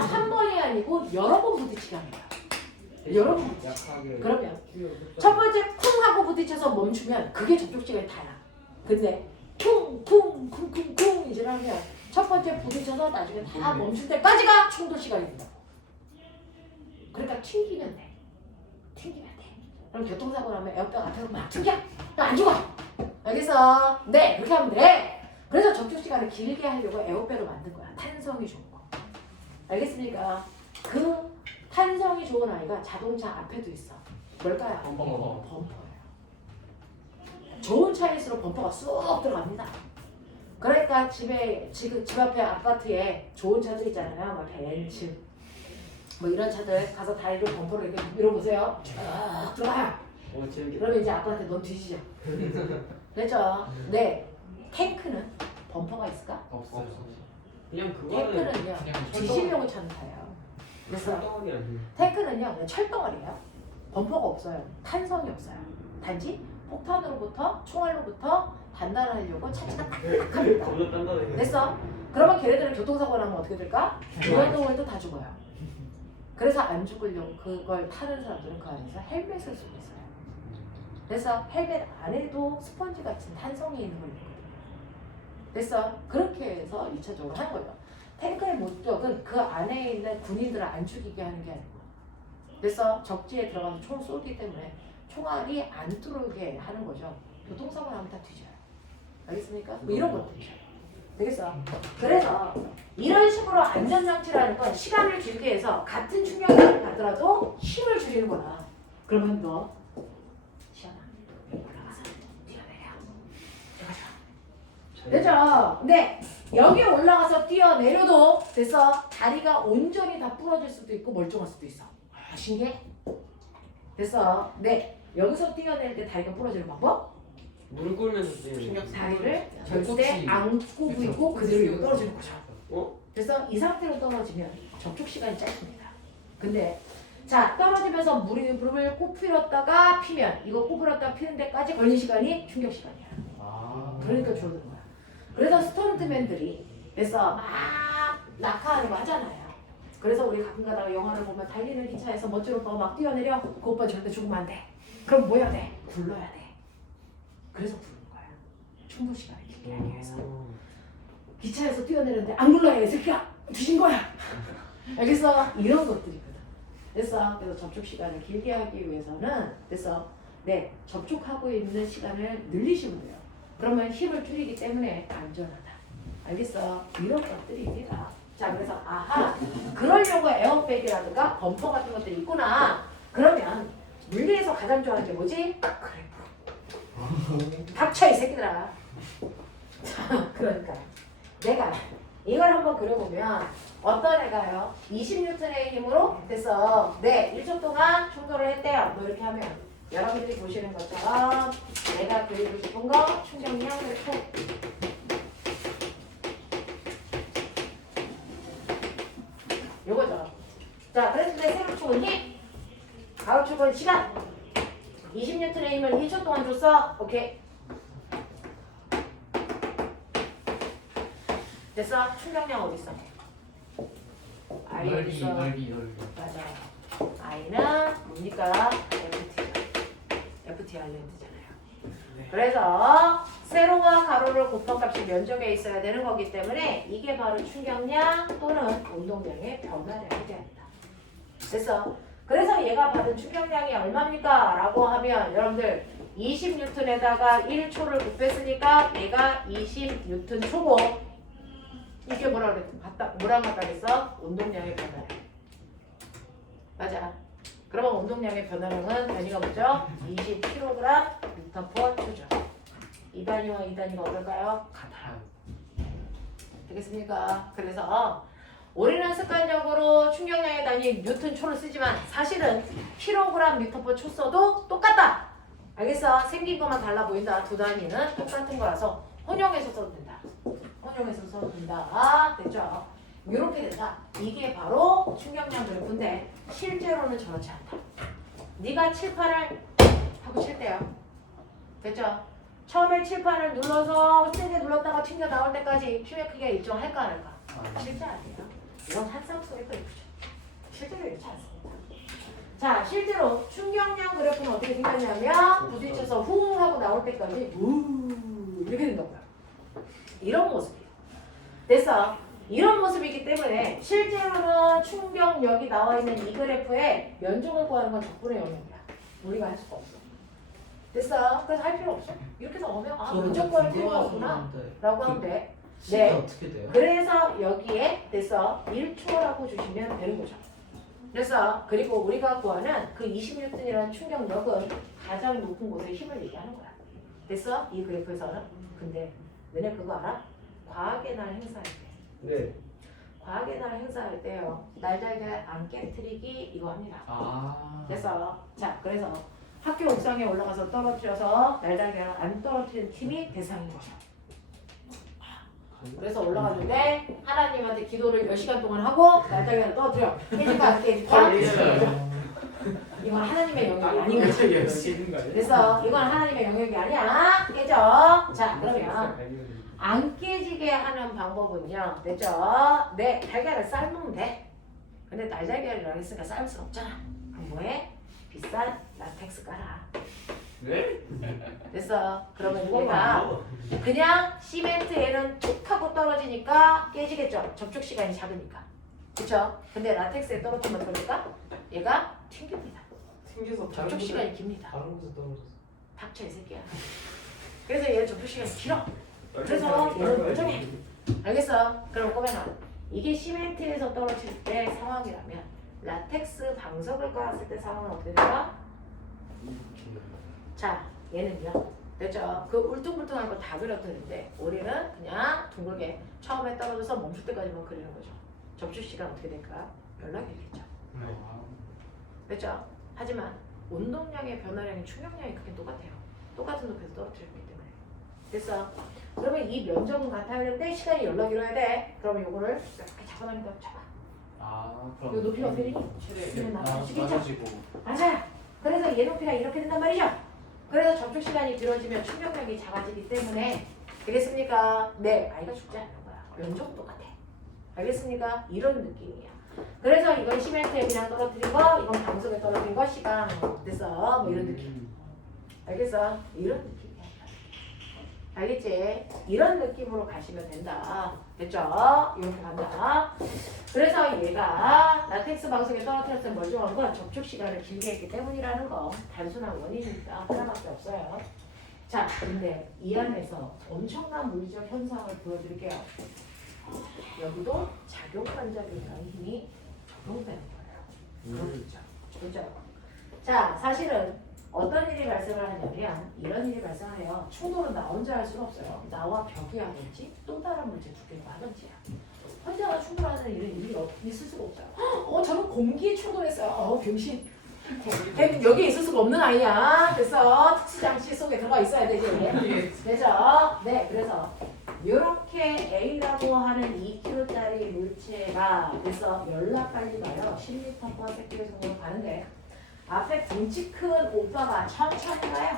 한 번이 아니고 여러 번 부딪히게 합니다. 여러 번 부딪혀. 약하게. 그러면 첫 번째 쿵 하고 부딪혀서 멈추면 그게 접촉 시간이 다야. 근데 쿵쿵쿵쿵쿵 이제 하면 첫 번째 부딪혀서 나중에 다 멈출 때까지가 충돌 시간입니다. 그러니까 튕기면 돼. 튕기면 돼. 그럼 교통사고 나면 에어백 앞에서 막 튕겨. 너 안 죽어. 알겠어? 네, 그렇게 하면 돼. 그래서 접촉 시간을 길게 하려고 에어백을 만든 거야. 탄성이 좋은 거. 알겠습니까? 그 탄성이 좋은 아이가 자동차 앞에도 있어. 뭘까요? 범퍼. 범퍼예요. 좋은 차일수록 범퍼가 쏙 들어갑니다. 그러니까 집 앞에 아파트에 좋은 차들 있잖아요. 막 벤츠 뭐 이런 차들 가서 다리를 범퍼로 이렇게 밀어보세요. 쫙 들어가요. 재밌겠다. 그러면 이제 아빠한테 넌 뒤지죠. 됐죠? 네. 탱크는 범퍼가 있을까? 없어요. 그냥 그거는 탱크는요. 그냥 뒤지려고 차는 차예요. 그래서 덩어리 아니에요. 탱크는요. 그냥 철덩어리예요. 범퍼가 없어요. 탄성이 없어요. 단지 폭탄으로부터 총알로부터 단단하려고 차차가 딱딱합니다. 겁나 단단해. 됐어? 그러면 걔네들은 교통사고 나면 어떻게 될까? 주변동물도 다 죽어요. 그래서 안 죽으려고 그걸 타는 사람들은 그 안에서 헬멧을 쓰고 있어요. 그래서 헬멧 안에도 스펀지 같은 탄성이 있는 걸 입거든요. 됐어? 그렇게 해서 2차적으로 하는 거죠. 탱크의 목적은 그 안에 있는 군인들을 안 죽이게 하는 게 아니고 됐어? 적지에 들어가서 총 쏘기 때문에 총알이 안 들어오게 하는 거죠. 교통사고 나면 다 뒤져요. 알겠습니까? 뭐 이런 것들이죠. 되겠어? 그래서 이런 식으로 안전장치라는 건 시간을 길게 해서 같은 충격을 받더라도 힘을 줄이는 거다. 그러면 너 시원아 올라가서 뛰어내려. 들어가자. 되죠? 근데 여기 올라가서 뛰어내려도 됐어? 다리가 온전히 다 부러질 수도 있고 멀쩡할 수도 있어. 아, 신기해? 됐어? 네. 여기서 뛰어낼 때 다리가 부러지는 방법? 물 끓면서 뛰는. 다리를 절대 접촉시. 안고 있고 그대로 여기 떨어지는 거죠. 어? 그래서 이 상태로 떨어지면 접촉 시간이 짧습니다. 근데 자 떨어지면서 무릎을 꼬부렸다가 피면 이거 꼬부렸다가 피는 데까지 걸린 시간이 충격 시간이야. 아. 그러니까 줄어드는 거야. 그래서 스턴트맨들이 그래서 막 낙하하는 거 하잖아요. 그래서 우리 가끔 가다가 영화를 보면 달리는 기차에서 멋진 오빠가 막 뛰어내려 그 오빠 절대 죽으면 안 돼. 그럼 뭐 해야 돼? 굴러야 돼. 그래서 부르는 거야. 충돌 시간을 길게 하기 위해서. 기차에서 뛰어내렸는데 안 굴러야 이 새끼야 뒤진 거야. 알겠어? 이런 것들이거든. 됐어? 그래서 접촉 시간을 길게 하기 위해서는 됐어? 네, 접촉하고 있는 시간을 늘리시면 돼요. 그러면 힘을 줄이기 때문에 안전하다. 알겠어? 이런 것들입니다. 자, 그래서 아하, 그러려고 에어백이라든가 범퍼 같은 것들이 있구나. 그러면 물리에서 가장 좋아하는 게 뭐지? 그래프. 닥쳐 이 새끼들아. 자, 그러니까 내가 이걸 한번 그려보면 어떤 애가요? 20N의 힘으로 됐어. 네, 1초 동안 충돌을 했대요. 뭐 이렇게 하면 여러분들이 보시는 것처럼 내가 그리고 싶은 거 충격량 그래프. 요거죠. 자, 그랬을 때 세로축은 힘, 가로축은 시간. 20N의 힘을 1초 동안 줬어. 오케이. 됐어? 충격량 어디 있어? I 어디 있어? 넓이. 맞아. I는 뭡니까? FT 알렌드잖아요. 네. 그래서 세로와 가로를 곱한 값이 면적에 있어야 되는 거기 때문에 이게 바로 충격량 또는 운동량의 변화량이 됩니다. 됐어? 그래서 얘가 받은 충격량이 얼마입니까? 라고 하면 여러분들 20N에다가 1초를 곱했으니까 얘가 20N 초고 이게 뭐라 그랬지? 뭐랑 같다 그랬어? 운동량의 변화량. 맞아. 그러면 운동량의 변화량은 단위가 뭐죠? 20kg m/초죠. 이 단위와 이 단위가 어떨까요? 같아요. 되겠습니까? 그래서 우리는 습관적으로 충격량의 단위 뉴턴 초를 쓰지만 사실은 kg m/초 써도 똑같다. 알겠어? 생긴 것만 달라 보인다. 두 단위는 똑같은 거라서 혼용해서 써도 된다. 혼용해서 써도 된다. 됐죠? 이렇게 된다. 이게 바로 충격량 그래프인데 실제로는 저렇지 않다. 네가 칠판을 하고 칠 때요. 됐죠? 처음에 칠판을 눌러서 세게 눌렀다가 튕겨 나올 때까지 춤의 크기가 일정할까 안 할까? 실제 아니에요. 이건 환상 속의 그래프죠. 실제로 이렇지 않습니다. 자, 실제로 충격량 그래프는 어떻게 생겼냐면 부딪혀서 훅 하고 나올 때까지 우 이렇게 된다고요. 이런 모습이에요. 됐어? 이런 모습이기 때문에 실제로는 충격력이 나와 있는 이 그래프에 면적을 구하는 건 적분의 영역이야. 우리가 할 수가 없어. 됐어? 그래서 할 필요 없어. 이렇게 나오면 아 면적 구할 필요가 없구나 라고 하면 돼. 네. 네. 어떻게 돼요? 그래서 여기에 됐어 1초라고 주시면 되는 거죠. 그래서 그리고 우리가 구하는 그 20N이라는 충격력은 가장 높은 곳에 힘을 얘기하는 거야. 됐어? 이 그래프에서는. 근데 너네 그거 알아? 과학의 날 행사할 때. 네. 과학의 날 행사할 때요. 날달걀 안 깨트리기 이거 합니다. 아. 됐어? 자, 그래서 학교 옥상에 올라가서 떨어뜨려서 날달걀을 안 떨어뜨리는 팀이 대상인 거죠. 그래서 올라갔는데 하나님한테 기도를 10시간 동안 하고 날달걀을 떨어뜨려. 깨질까 안 깨질까? 이건 하나님의 영역이 아닌 거죠. 그래서 이건 하나님의 영역이 아니야. 깨져. 자, 그러면 안 깨지게 하는 방법은요. 됐죠? 네, 달걀을 삶으면 돼. 근데 날달걀이라고 했으니까 삶을 수 없잖아. 그럼 뭐해? 비싼 라텍스 깔아. 네? 됐어. 그러면 얘가 그냥 시멘트에는 툭 하고 떨어지니까 깨지겠죠. 접촉 시간이 작으니까. 그쵸? 근데 라텍스에 떨어지면 어떨까? 얘가 튕깁니다. 튕겨서 접촉 시간이 깁니다. 다른 곳에 떨어졌어. 닥쳐 이 새끼야. 그래서 얘 접촉 시간이 길어. 그래서 얘는 멀쩡해. 알겠어? 그럼 꼬매나 이게 시멘트에서 떨어질 때 상황이라면 라텍스 방석을 깔았을 때 상황은 어떻게 될까? 자, 얘는요. 됐죠? 그 울퉁불퉁한 거 다 그려드는데 우리는 그냥 둥글게 처음에 떨어져서 멈출 때까지만 그리는 거죠. 접촉 시간 어떻게 될까? 연락이겠죠. 됐죠? 하지만 운동량의 변화량의 충격량이 크게 똑같아요. 똑같은 높이에서 떨어뜨렸기 때문에. 됐어? 그러면 이 면적은 같아야 되는데 시간이 연락이로야 돼. 그러면 요거를 이렇게 잡아놓으니까 잡아. 아, 요 그럼. 높이가 어떻게 되니? 아, 맞아지겠죠? 맞아지고. 맞아요. 그래서 얘 높이가 이렇게 된단 말이죠. 그래서 접촉 시간이 길어지면 충격력이 작아지기 때문에 되겠습니까? 네, 아이가 죽지 않는 거야. 면적은 똑같아. 알겠습니까? 이런 느낌이야. 그래서 이건 시멘트에 그냥 떨어뜨린 거, 이건 방석에 떨어뜨린 거, 시간 됐어. 뭐 이런 느낌. 알겠어? 이런 느낌이야. 알겠지? 이런 느낌으로 가시면 된다. 됐죠? 이렇게 간다. 그래서 얘가 라텍스 방석에 떨어뜨렸을 멀쩡한 건 접촉 시간을 길게 했기 때문이라는 거 단순한 원인입니다. 하나밖에 없어요. 자, 근데 이 안에서 엄청난 물리적 현상을 보여드릴게요. 여기도 작용반작용이라는 힘이 적용되는 거예요. 그렇죠? 자, 사실은 어떤 일이 발생을 하냐면 이런 일이 발생해요. 충돌은 나 혼자 할 수는 없어요. 나와 벽이 하든지 또 다른 물질 두 개가 하든지야. 혼자가 충돌하는 일이 있을 수가 없어요. 저는 공기에 충돌했어요. 병신. 걔는 여기 있을 수가 없는 아이야. 그래서 특수장치 속에 들어가 있어야 되지. 되죠? 네, 그래서 이렇게 A라고 하는 2kg짜리 물체가 그래서 연락 빨리 가요. 10m과 100km 정도 가는데 앞에 덩치 큰 오빠가 천천히 가요.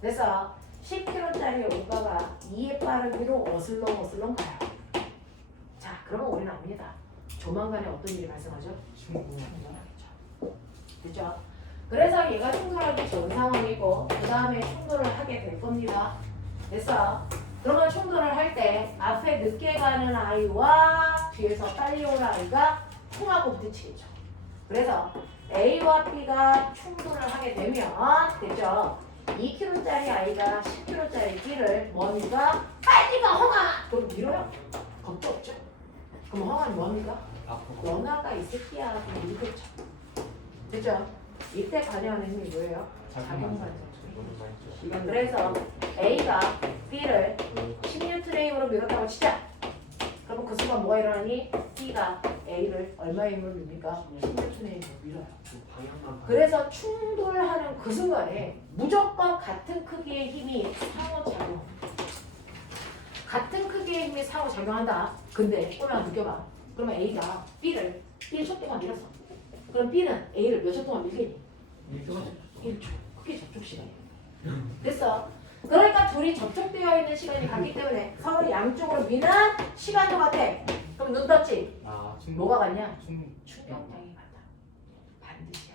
그래서 10kg짜리 오빠가 2의 빠르기로 어슬렁어슬렁 가요. 자, 그러면 우리는 압니다. 조만간에 어떤 일이 발생하죠? 충돌하겠죠. 그죠? 그래서 얘가 충돌하기 전 상황이고 그 다음에 충돌을 하게 될 겁니다. 그래서 그러면 충돌을 할 때 앞에 늦게 가는 아이와 뒤에서 빨리 오는 아이가 통하고 부딪히겠죠. 그래서 A와 B가 충돌을 하게 되면 됐죠? 2kg짜리 아이가 10kg짜리 B를 뭐니까 빨리 가 홍아! 그럼 밀어요? 겁도 없죠? 그럼 홍아는 뭐니까? 연하가 이 새끼야. 그럼 밀겠죠. 됐죠? 이때 관여하는 힘이 뭐예요? 작용반작용. 그래서 A가 B를 10N의 힘으로 밀었다고 치자. 그러면 그 순간 뭐가 일어나니? B가 A를 얼마의 힘으로 밀니까? 10N의 힘으로 밀어요. 그래서 충돌하는 그 순간에 무조건 같은 크기의 힘이 상호작용. 같은 크기의 힘이 상호작용한다. 근데 꼬마 느껴봐. 그러면 A가 B를 1초 동안 밀었어. 그럼 B는 A를 몇 초 동안 밀겠니? 1초. 그게 접촉 시간이에요. 됐어. 그러니까 둘이 접촉되어 있는 시간이 같기 때문에 서로 양쪽으로 미는 시간도 같아. 그럼 눈 떴지? 뭐가 같냐? 충격량이 같아. 반드시야.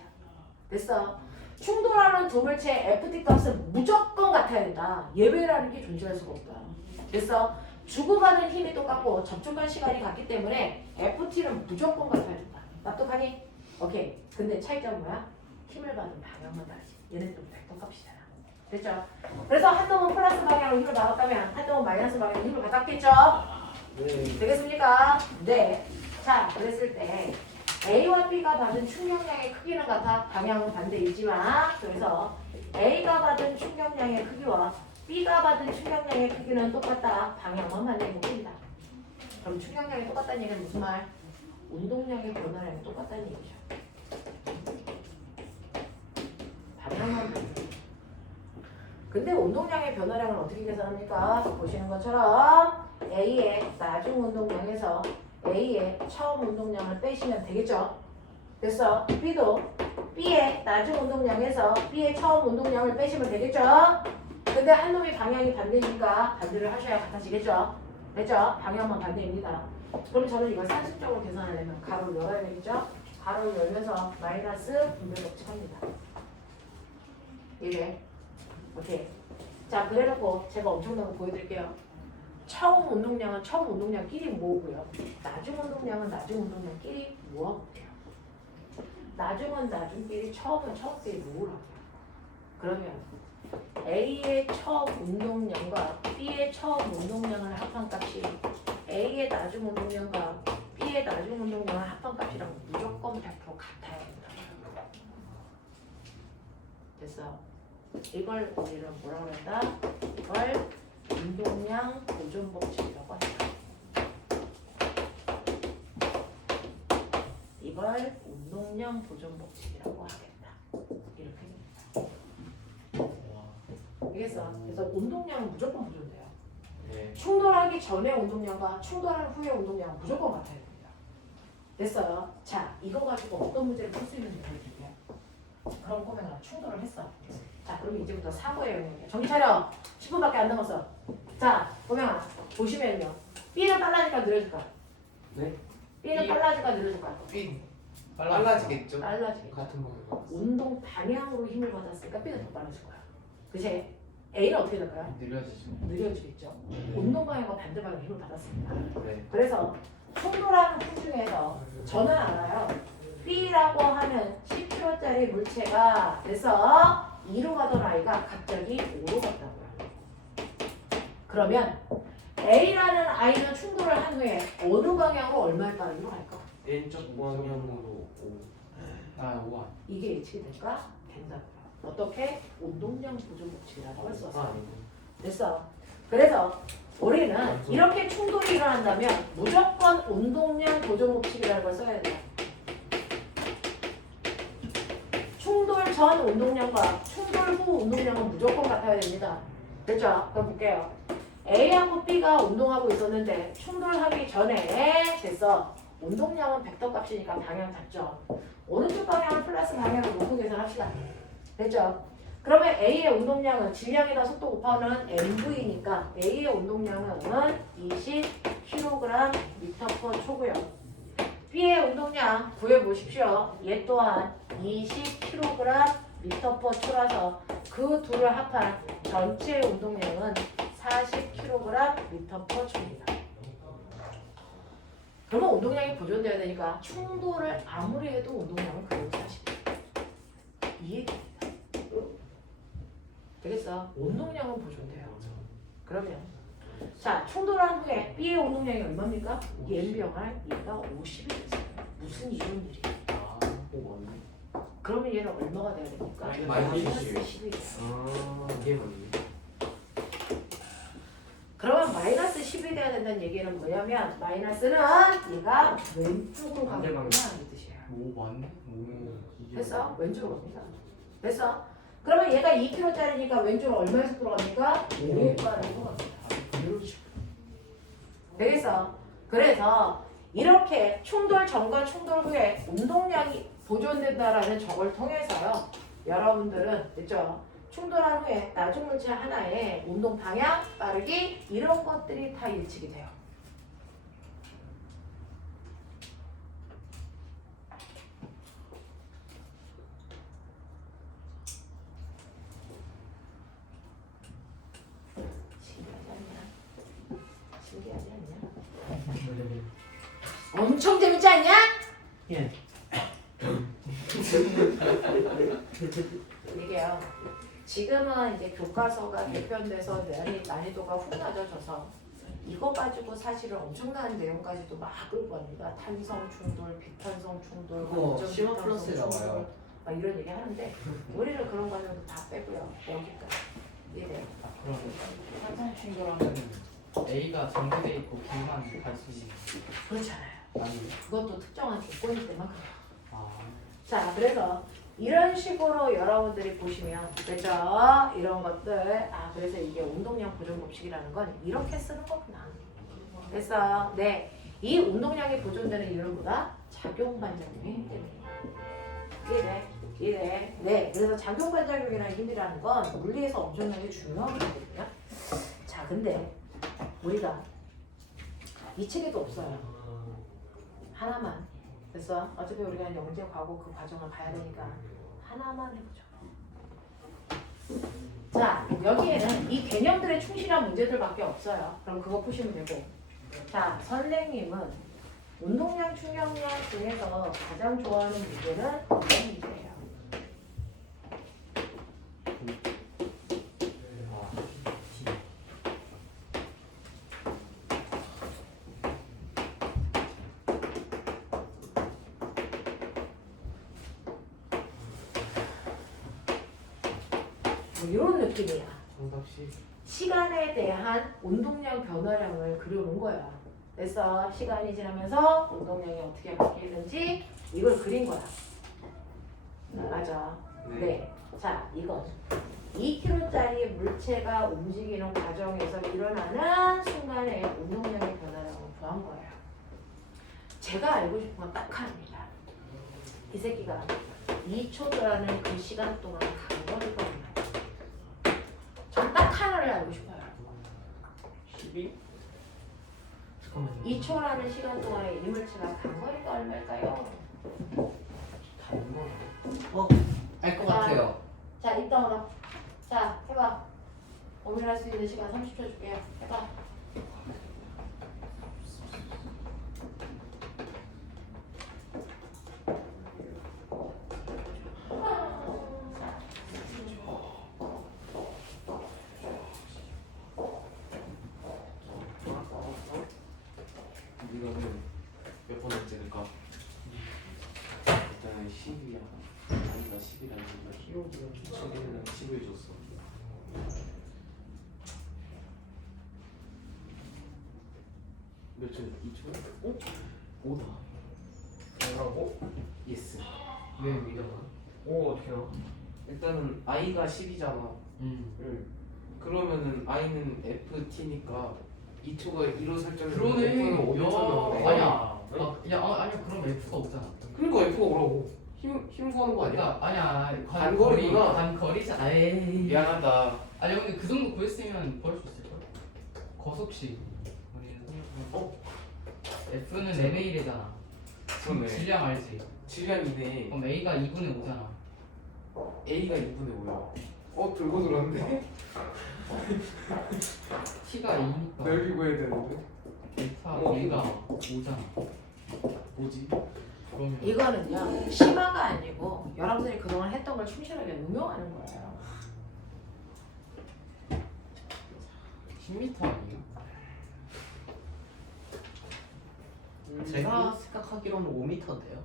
됐어. 충돌하는 두 물체의 FT 값은 무조건 같아야 된다. 예외라는 게 존재할 수가 없다. 됐어. 주고받는 힘이 똑같고 접촉한 시간이 같기 때문에 FT는 무조건 같아야 된다. 납득하니? 오케이. 근데 차이점은 뭐야? 힘을 받은 방향만 다르지. 얘네들은 백동값이잖아. 됐죠? 그래서 한 놈은 플러스 방향으로 힘을 받았다면 한 놈은 마이너스 방향으로 힘을 받았겠죠? 네. 되겠습니까? 네. 자, 그랬을 때 A와 B가 받은 충격량의 크기는 같아. 방향은 반대이지만 그래서 A가 받은 충격량의 크기와 B가 받은 충격량의 크기는 똑같다. 방향만 반대인 겁니다. 그럼 충격량이 똑같다는 얘기는 무슨 말? 운동량의 변화량이 똑같다는 얘기죠. 방향만 반대. 근데 운동량의 변화량은 어떻게 계산합니까? 보시는 것처럼 A의 나중 운동량에서 A의 처음 운동량을 빼시면 되겠죠? 됐어. B도 B의 나중 운동량에서 B의 처음 운동량을 빼시면 되겠죠? 근데 한 놈이 방향이 반대니까 반대를 하셔야 같아지겠죠? 됐죠? 방향만 반대입니다. 그럼 저는 이걸 산술적으로 계산하려면 가로를 열어야 되겠죠? 가로를 열면서 마이너스 분별 법칙합니다. 이게 오케이. 자, 그래놓고 제가 엄청난 거 보여드릴게요. 처음 운동량은 처음 운동량끼리 모으고요. 나중 운동량은 나중 운동량끼리 모아볼게요. 나중은 나중끼리 처음은 처음끼리 모으라고요. 그러면 A의 처음 운동량과 B의 처음 운동량을 합한 값이 A의 나중 운동량과 B의 나중 운동량을 합한 값이랑 무조건 100% 같아야 된다. 됐어. 이걸 우리는 뭐라고 한다? 이걸 운동량 보존 법칙이라고 한다. 이걸 운동량 보존 법칙이라고 하겠다. 이렇게 됩니다. 알겠어? 그래서 운동량은 무조건 보존돼요. 네. 충돌하기 전의 운동량과 충돌한 후의 운동량은 무조건 같아야 됩니다. 됐어요? 자, 이거 가지고 어떤 문제를 풀 수 있는지 보여줄게요. 그럼 꼬맹아 충돌을 했어. 자, 그럼 이제부터 사고의 영역이야. 정신 차려. 10분밖에 안 남았어. 자, 꼬맹아 보시면요. B는 빨라질까 느려질까? 네? B는 빨라질까 느려질까? B 빨라지겠죠? 빨라지겠죠. 같은 거예요. 운동 방향으로 힘을 받았으니까 B는 더 빨라질 거야. 그치? A는 어떻게 될까요? 느려지죠. 느려지겠죠. 운동 방향과 반대 방향 힘을 받았습니다. 네. 그래서 충돌하는 풀 중에서 저는 알아요. B라고 하는 10kg짜리 물체가 돼서 2로 가던 아이가 갑자기 5로 갔다고요. 그러면 A라는 아이는 충돌을 한 후에 어느 방향으로 얼마의 빠르기로 갈까? N쪽 방향으로 아, 5원. 이게 예측이 될까? 된다고요. 어떻게? 운동량 보존 법칙이라고 할 수 없어요. 됐어. 그래서 우리는 이렇게 충돌이 일어난다면 무조건 운동량 보존 법칙이라는 걸 써야 돼요. 충돌 전 운동량과 충돌 후 운동량은 무조건 같아야 됩니다. 됐죠? 그럼 볼게요. A하고 B가 운동하고 있었는데 충돌하기 전에 됐어. 운동량은 벡터 값이니까 방향 같죠. 오른쪽 방향은 플러스 방향을 놓고 계산합시다. 됐죠? 그러면 A의 운동량은 질량에다 속도 곱하면 mv니까 A의 운동량은 20kg/m초고요. B의 운동량 구해보십시오. 얘 또한 20kg/m초라서 그 둘을 합한 전체 운동량은 40kg/m초입니다. 그러면 운동량이 보존돼야 되니까 충돌을 아무리 해도 운동량은 그대로 40. 이해됩니다. 되겠어? 운동량은 보존돼요. 그러면 자 충돌한 후에 B의 운동량이 얼마입니까? N병할 얘가 50이 됐어요. 무슨 이런 일이야? 아, 5원. 그러면 얘는 얼마가 돼야 됩니까? 마이너스 10이 돼요. 이게 맞네. 그러면 마이너스 10이 돼야 된다는 얘기는 뭐냐면 마이너스는 얘가 왼쪽으로 가는구나 이 뜻이에요. 5원? 됐어? 왼쪽으로 갑니다. 됐어? 그러면 얘가 2kg짜리니까 왼쪽으로 얼마의 속도로 갑니까? 5의 빠르로 갑니다. 되겠어? 그래서 이렇게 충돌 전과 충돌 후에 운동량이 보존된다라는 저걸 통해서요. 여러분들은 됐죠? 충돌한 후에 나중 물체 하나에 운동 방향, 빠르기 이런 것들이 다 예측이 돼요. 신기하지 않냐? 엄청 재밌지 않냐? 예. 이게요. 지금은 이제 교과서가 개편돼서 난이도가 훅 낮아져서 이거 가지고 사실은 엄청난 내용까지도 막 끌고 갑니다. 탄성 충돌, 비탄성 충돌, 그거 완전 시험 비탄성 플러스에 충돌, 나와요. 막 이런 얘기 하는데 우리는 그런 과정도 다 빼고요. 여기까지. 이래. 그럼 탄성 충돌하면 A가 전개돼 있고 B만 다시 그렇잖아요. 아니. 그것도 특정한 조건이 때문에 그래요. 아, 자, 그래서 이런 식으로 여러분들이 보시면 그죠? 이런 것들 그래서 이게 운동량 보존 법칙이라는 건 이렇게 쓰는 거구나. 그래서 네, 이 운동량이 보존되는 이유는 뭐다? 작용 반작용의 힘 때문이에요. 이래. 네, 그래서 작용 반작용이라는 힘이라는 건 물리에서 엄청나게 중요한 거거든요. 자, 근데 우리가 이 책에도 없어요. 하나만. 그래서 어차피 우리가 영재 과거 그 과정을 봐야 되니까 하나만 해보죠. 자, 여기에는 이 개념들에 충실한 문제들밖에 없어요. 그럼 그거 푸시면 되고. 자, 선생님은 운동량, 충격량 중에서 가장 좋아하는 문제는 이런 문제예요. 뭐 이런 느낌이야. 정답시. 시간에 대한 운동량 변화량을 그려놓은 거야. 그래서 시간이 지나면서 운동량이 어떻게 바뀌는지 이걸 그린 거야. 맞아. 네. 자, 이건 2kg짜리 물체가 움직이는 과정에서 일어나는 순간에 운동량의 변화량을 구한 거예요. 제가 알고 싶은 건 딱 하나입니다. 이 새끼가 2초라는 그 시간 동안 간 거리가 얼마야? 전 딱 하나를 알고 싶어요. 12? 잠깐만요. 2초라는 시간 동안에 이 물체가 간 거리가 얼마일까요? 다른 거. 알 것 같아요. 자, 이따 오라. 자, 해봐. 고민할 수 있는 시간 30초 줄게요. 해봐. 이거는 몇 번째 될까? 일단 10이야. 아니가 10이라는 거. 키우기요. 10이는 10을 줬어. 몇 초? 2초? 어? 5다. 뭐라고? 예스. 왜 믿어봐? 오 어떻게 알아? 일단은 i가 10이잖아. 응. 그러면은 i는 ft니까 2초가 1로 설정이 그러네. f는 5로 설정돼. 아니야. 아니야 그럼 F가 오잖아. 그러니까 f가 오라고. 힘 구하는 거 아니야? 그러니까 아니야 단거리구나. 단거리자. 에이. 미안하다. 아니 근데 그 정도 구했으면 벌 수 있을 걸. 거속시. F는 MA래잖아. 그러네. 질량 알지? 질량이네. 그럼 A가 2분의 5잖아. a가 2분의 5야. 들고 들었는데? T가 2니까 넓이 구해야 되는데? 델타 어. A가 5잖아. 뭐지? 그러면 이거는요 심화가 아니고 여러분들이 그동안 했던 걸 충실하게 응용하는 거예요. 10m 아니에요? 제가 생각하기로는 5m인데요.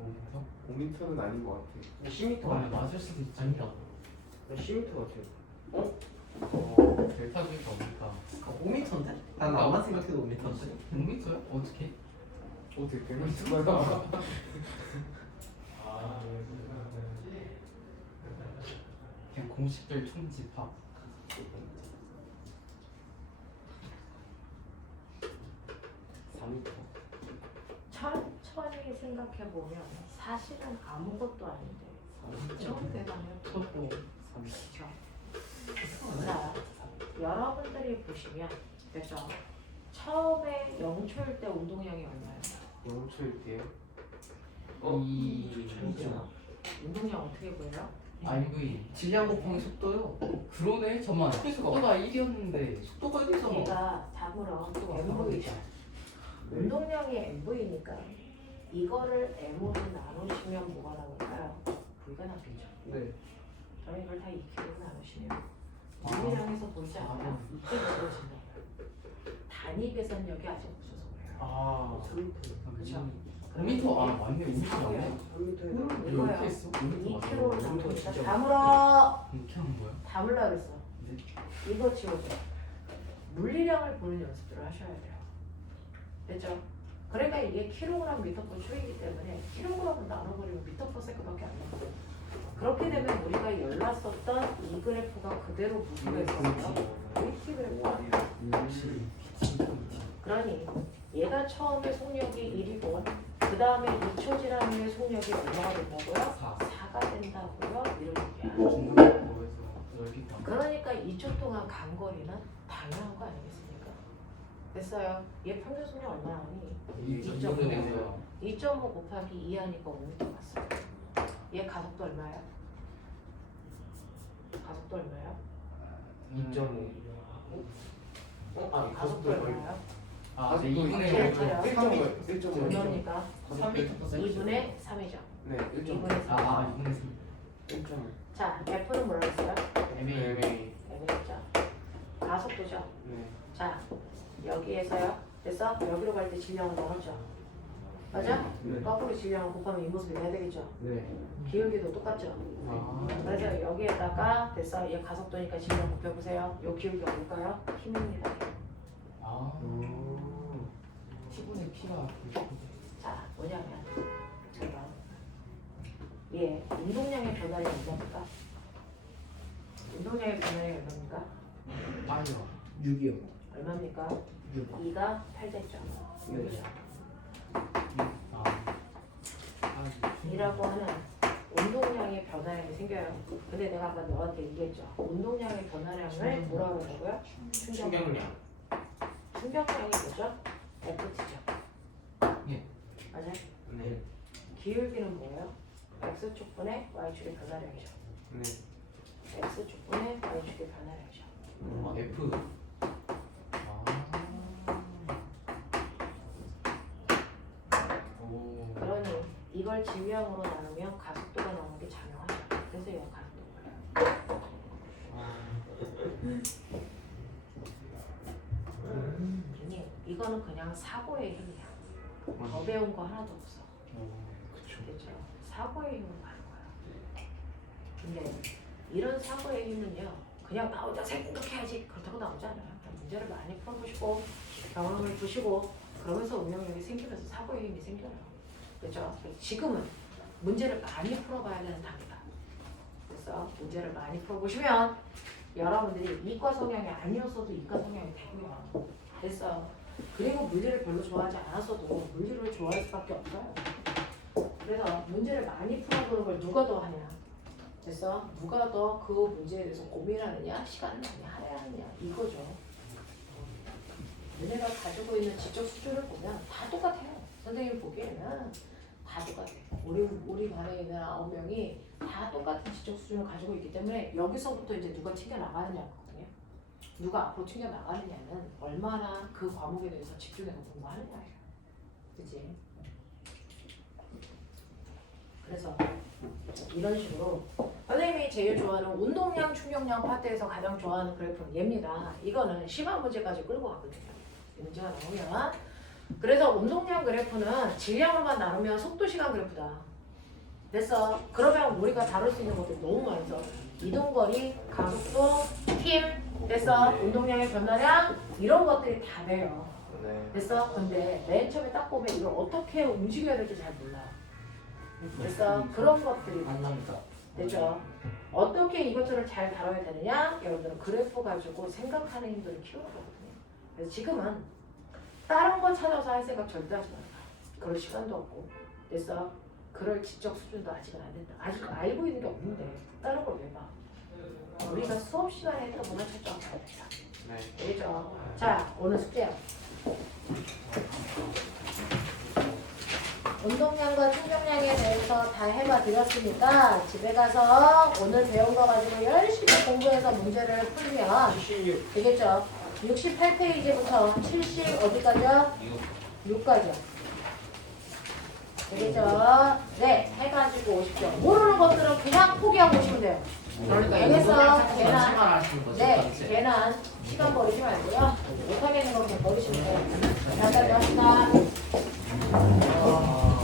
5m? 5m는 아닌 것 같아. 10m 아니 맞을 수도 있지. 아니다. 10m 같아. 델타 B가 5니까 5m인데? 난 나만 생각해도 5m인데. 5m야? 어떻게? 어떻게 되는 거야? 그냥 공식들 총집합. 4m. 천천히 생각해 보면 사실은 아무것도 아닌데 처음 대단해요. 그렇죠. 자, 여러분들이 보시면 됐죠? 처음에 0초일 때 운동량이 얼마예요? 0초일 때요? 운동량 어떻게 보여요? IV. 질량 곱하기 속도요. 그러네. 잠만. 속도가 1이었는데 속도가 1이잖아. 얘가 답으로 MV죠. 운동량이 MV니까 이거를 M으로 나누시면 뭐가 나올까요? V가 나오겠죠. 네. 그럼 이걸 다 2kg로 나누시면 물리량에서 보이지 않아요? 이게 보여진다고요. 단위 계산력이 아직 없어서 그래요. 아, 3m. 그렇죠? 5m 아 맞네. 5m 맞네. 3m에다. 이거요. 이렇게 했어? 2kg로 나누니까 진짜 다 물어. 이렇게 하는 거야? 다 물라 그랬어. 네. 이거 지워줘. 물리량을 보는 연습들을 하셔야 돼요. 됐죠? 그러니까 이게 킬로그램 미터 퍼 추이기 때문에 킬로그램을 나눠버리면 미터 퍼 세컨밖에 안 나와요. 그렇게 되면 우리가 열났었던 이 그래프가 그대로 무수가 있어요. VT 그래프가 그러니 얘가 처음에 속력이 1이고 그 다음에 2초 지난 후에 속력이 얼마가 된다고요? 4. 4가 된다고요? 이런 얘기야. 중간고에서 넓이가. 그러니까 2초 동안 간 거리는 당연한 거 아니겠습니까? 됐어요. 얘 평균 속력 얼마나 하니? 2.5. 2.5 곱하기 2 하니까 5m 갔어요. 얘 가속도 얼마야? 가속도 얼마야? 2.5. 가속도 얼마야? 아, 네, 2분의 1.5. 1.5. 그러니까 3m 2분의 3이죠. 네, 2분의 3. 아, 2분의 3. 1.5. 자, F는 뭐라고 했어요? MA. M이죠. 가속도죠. 네. 자, 여기에서요. 됐어? 여기로 갈 때 질량을 나눴죠. 맞아? 네. 거꾸로 질량을 곱하면 이 모습이 돼야 되겠죠. 네. 기울기도 똑같죠. 아, 그래서 여기에다가 됐어. 얘 가속도니까 질량 곱해보세요. 요 기울기 뭘까요? 힘입니다. 아. T분의 P가 자, 뭐냐면 제가 얘 운동량의 변화량이 얼마입니까? 운동량의 변화량이 얼마입니까? 빠이요. 6이요. 얼마입니까? 6. 2가 8됐죠. 네. 이라고 하는 운동량의 변화량이 생겨요. 근데 내가 아까 너한테 얘기했죠. 운동량의 변화량을 뭐라고 한다고요? 충격량. 충격량이 뭐죠? FT죠. 예. 맞아요? 네. 기울기는 뭐예요? X축분의 Y축의 변화량이죠. 네. X축분의 Y축의 변화량이죠. F. 오. 그러니 이걸 질량으로 나누면 가속도가 나오는 게 자명하죠. 그래서 이건 가속도 몰라요. 그러니 이거는 그냥 사고의 힘이야. 더 배운 거 하나도 없어. 그렇죠? 사고의 힘으로 가는 거야. 근데 이런 사고의 힘은요, 그냥 나 혼자 생각해야지 그렇다고 나오지 않아요. 그냥 문제를 많이 풀어보시고 경험을 보시고 그러면서 응용력이 생기면서 사고의 힘이 생겨요. 그렇죠? 지금은 문제를 많이 풀어봐야 되는 단계다. 그래서 문제를 많이 풀어보시면 여러분들이 이과 성향이 아니었어도 이과 성향이 되고요. 됐어. 그리고 물리를 별로 좋아하지 않았어도 물리를 좋아할 수밖에 없어요. 그래서 문제를 많이 풀어보는 걸 누가 더 하냐? 됐어? 누가 더 그 문제에 대해서 고민하느냐? 시간을 많이 할애하느냐? 이거죠. 너네가 가지고 있는 지적 수준을 보면 다 똑같아요. 선생님 보기에는 다 똑같아. 우리 반에 있는 9명이 다 똑같은 지적 수준을 가지고 있기 때문에 여기서부터 이제 누가 튕겨 나가느냐거든요. 누가 앞으로 튕겨 나가느냐는 얼마나 그 과목에 대해서 집중해서 공부하느냐예요. 그치? 그래서 이런 식으로 선생님이 제일 좋아하는 운동량, 충격량 파트에서 가장 좋아하는 그래프는 얘입니다. 이거는 시간 문제까지 끌고 가거든요. 이 문제가 나오면 그래서 운동량 그래프는 질량으로만 나누면 속도 시간 그래프다. 됐어. 그러면 우리가 다룰 수 있는 것들이 너무 많아서 이동거리, 가속도, 힘, 됐어. 운동량의 변화량 이런 것들이 다 돼요. 네. 됐어. 근데 맨 처음에 딱 보면 이걸 어떻게 움직여야 될지 잘 몰라. 됐어. 그런 것들이 감사합니다. 됐죠. 어떻게 이것들을 잘 다뤄야 되느냐? 여러분들은 그래프 가지고 생각하는 힘들을 키우는 거거든요. 그래서 지금은 다른 거 찾아서 할 생각 절대 하지 말아요. 그럴 시간도 없고. 됐어. 그럴 지적 수준도 아직은 안 된다. 아직 알고 있는 게 없는데 다른 걸 왜 봐? 우리가 수업 시간에 했던 것만 철저하게 봐야 된다. 네. 알겠죠? 자, 오늘 숙제야. 운동량과 충격량에 대해서 다 해봐 드렸으니까 집에 가서 오늘 배운 거 가지고 열심히 공부해서 문제를 풀면 76. 되겠죠? 68페이지부터 70 어디까지요? 6까지요. 되겠죠? 네, 해가지고 오십시오. 모르는 것들은 그냥 포기하고 오시면 돼요. 그러니까 알겠어. 이거 계란. 하시는 거죠? 네, 걔는 시간 버리지 말고요.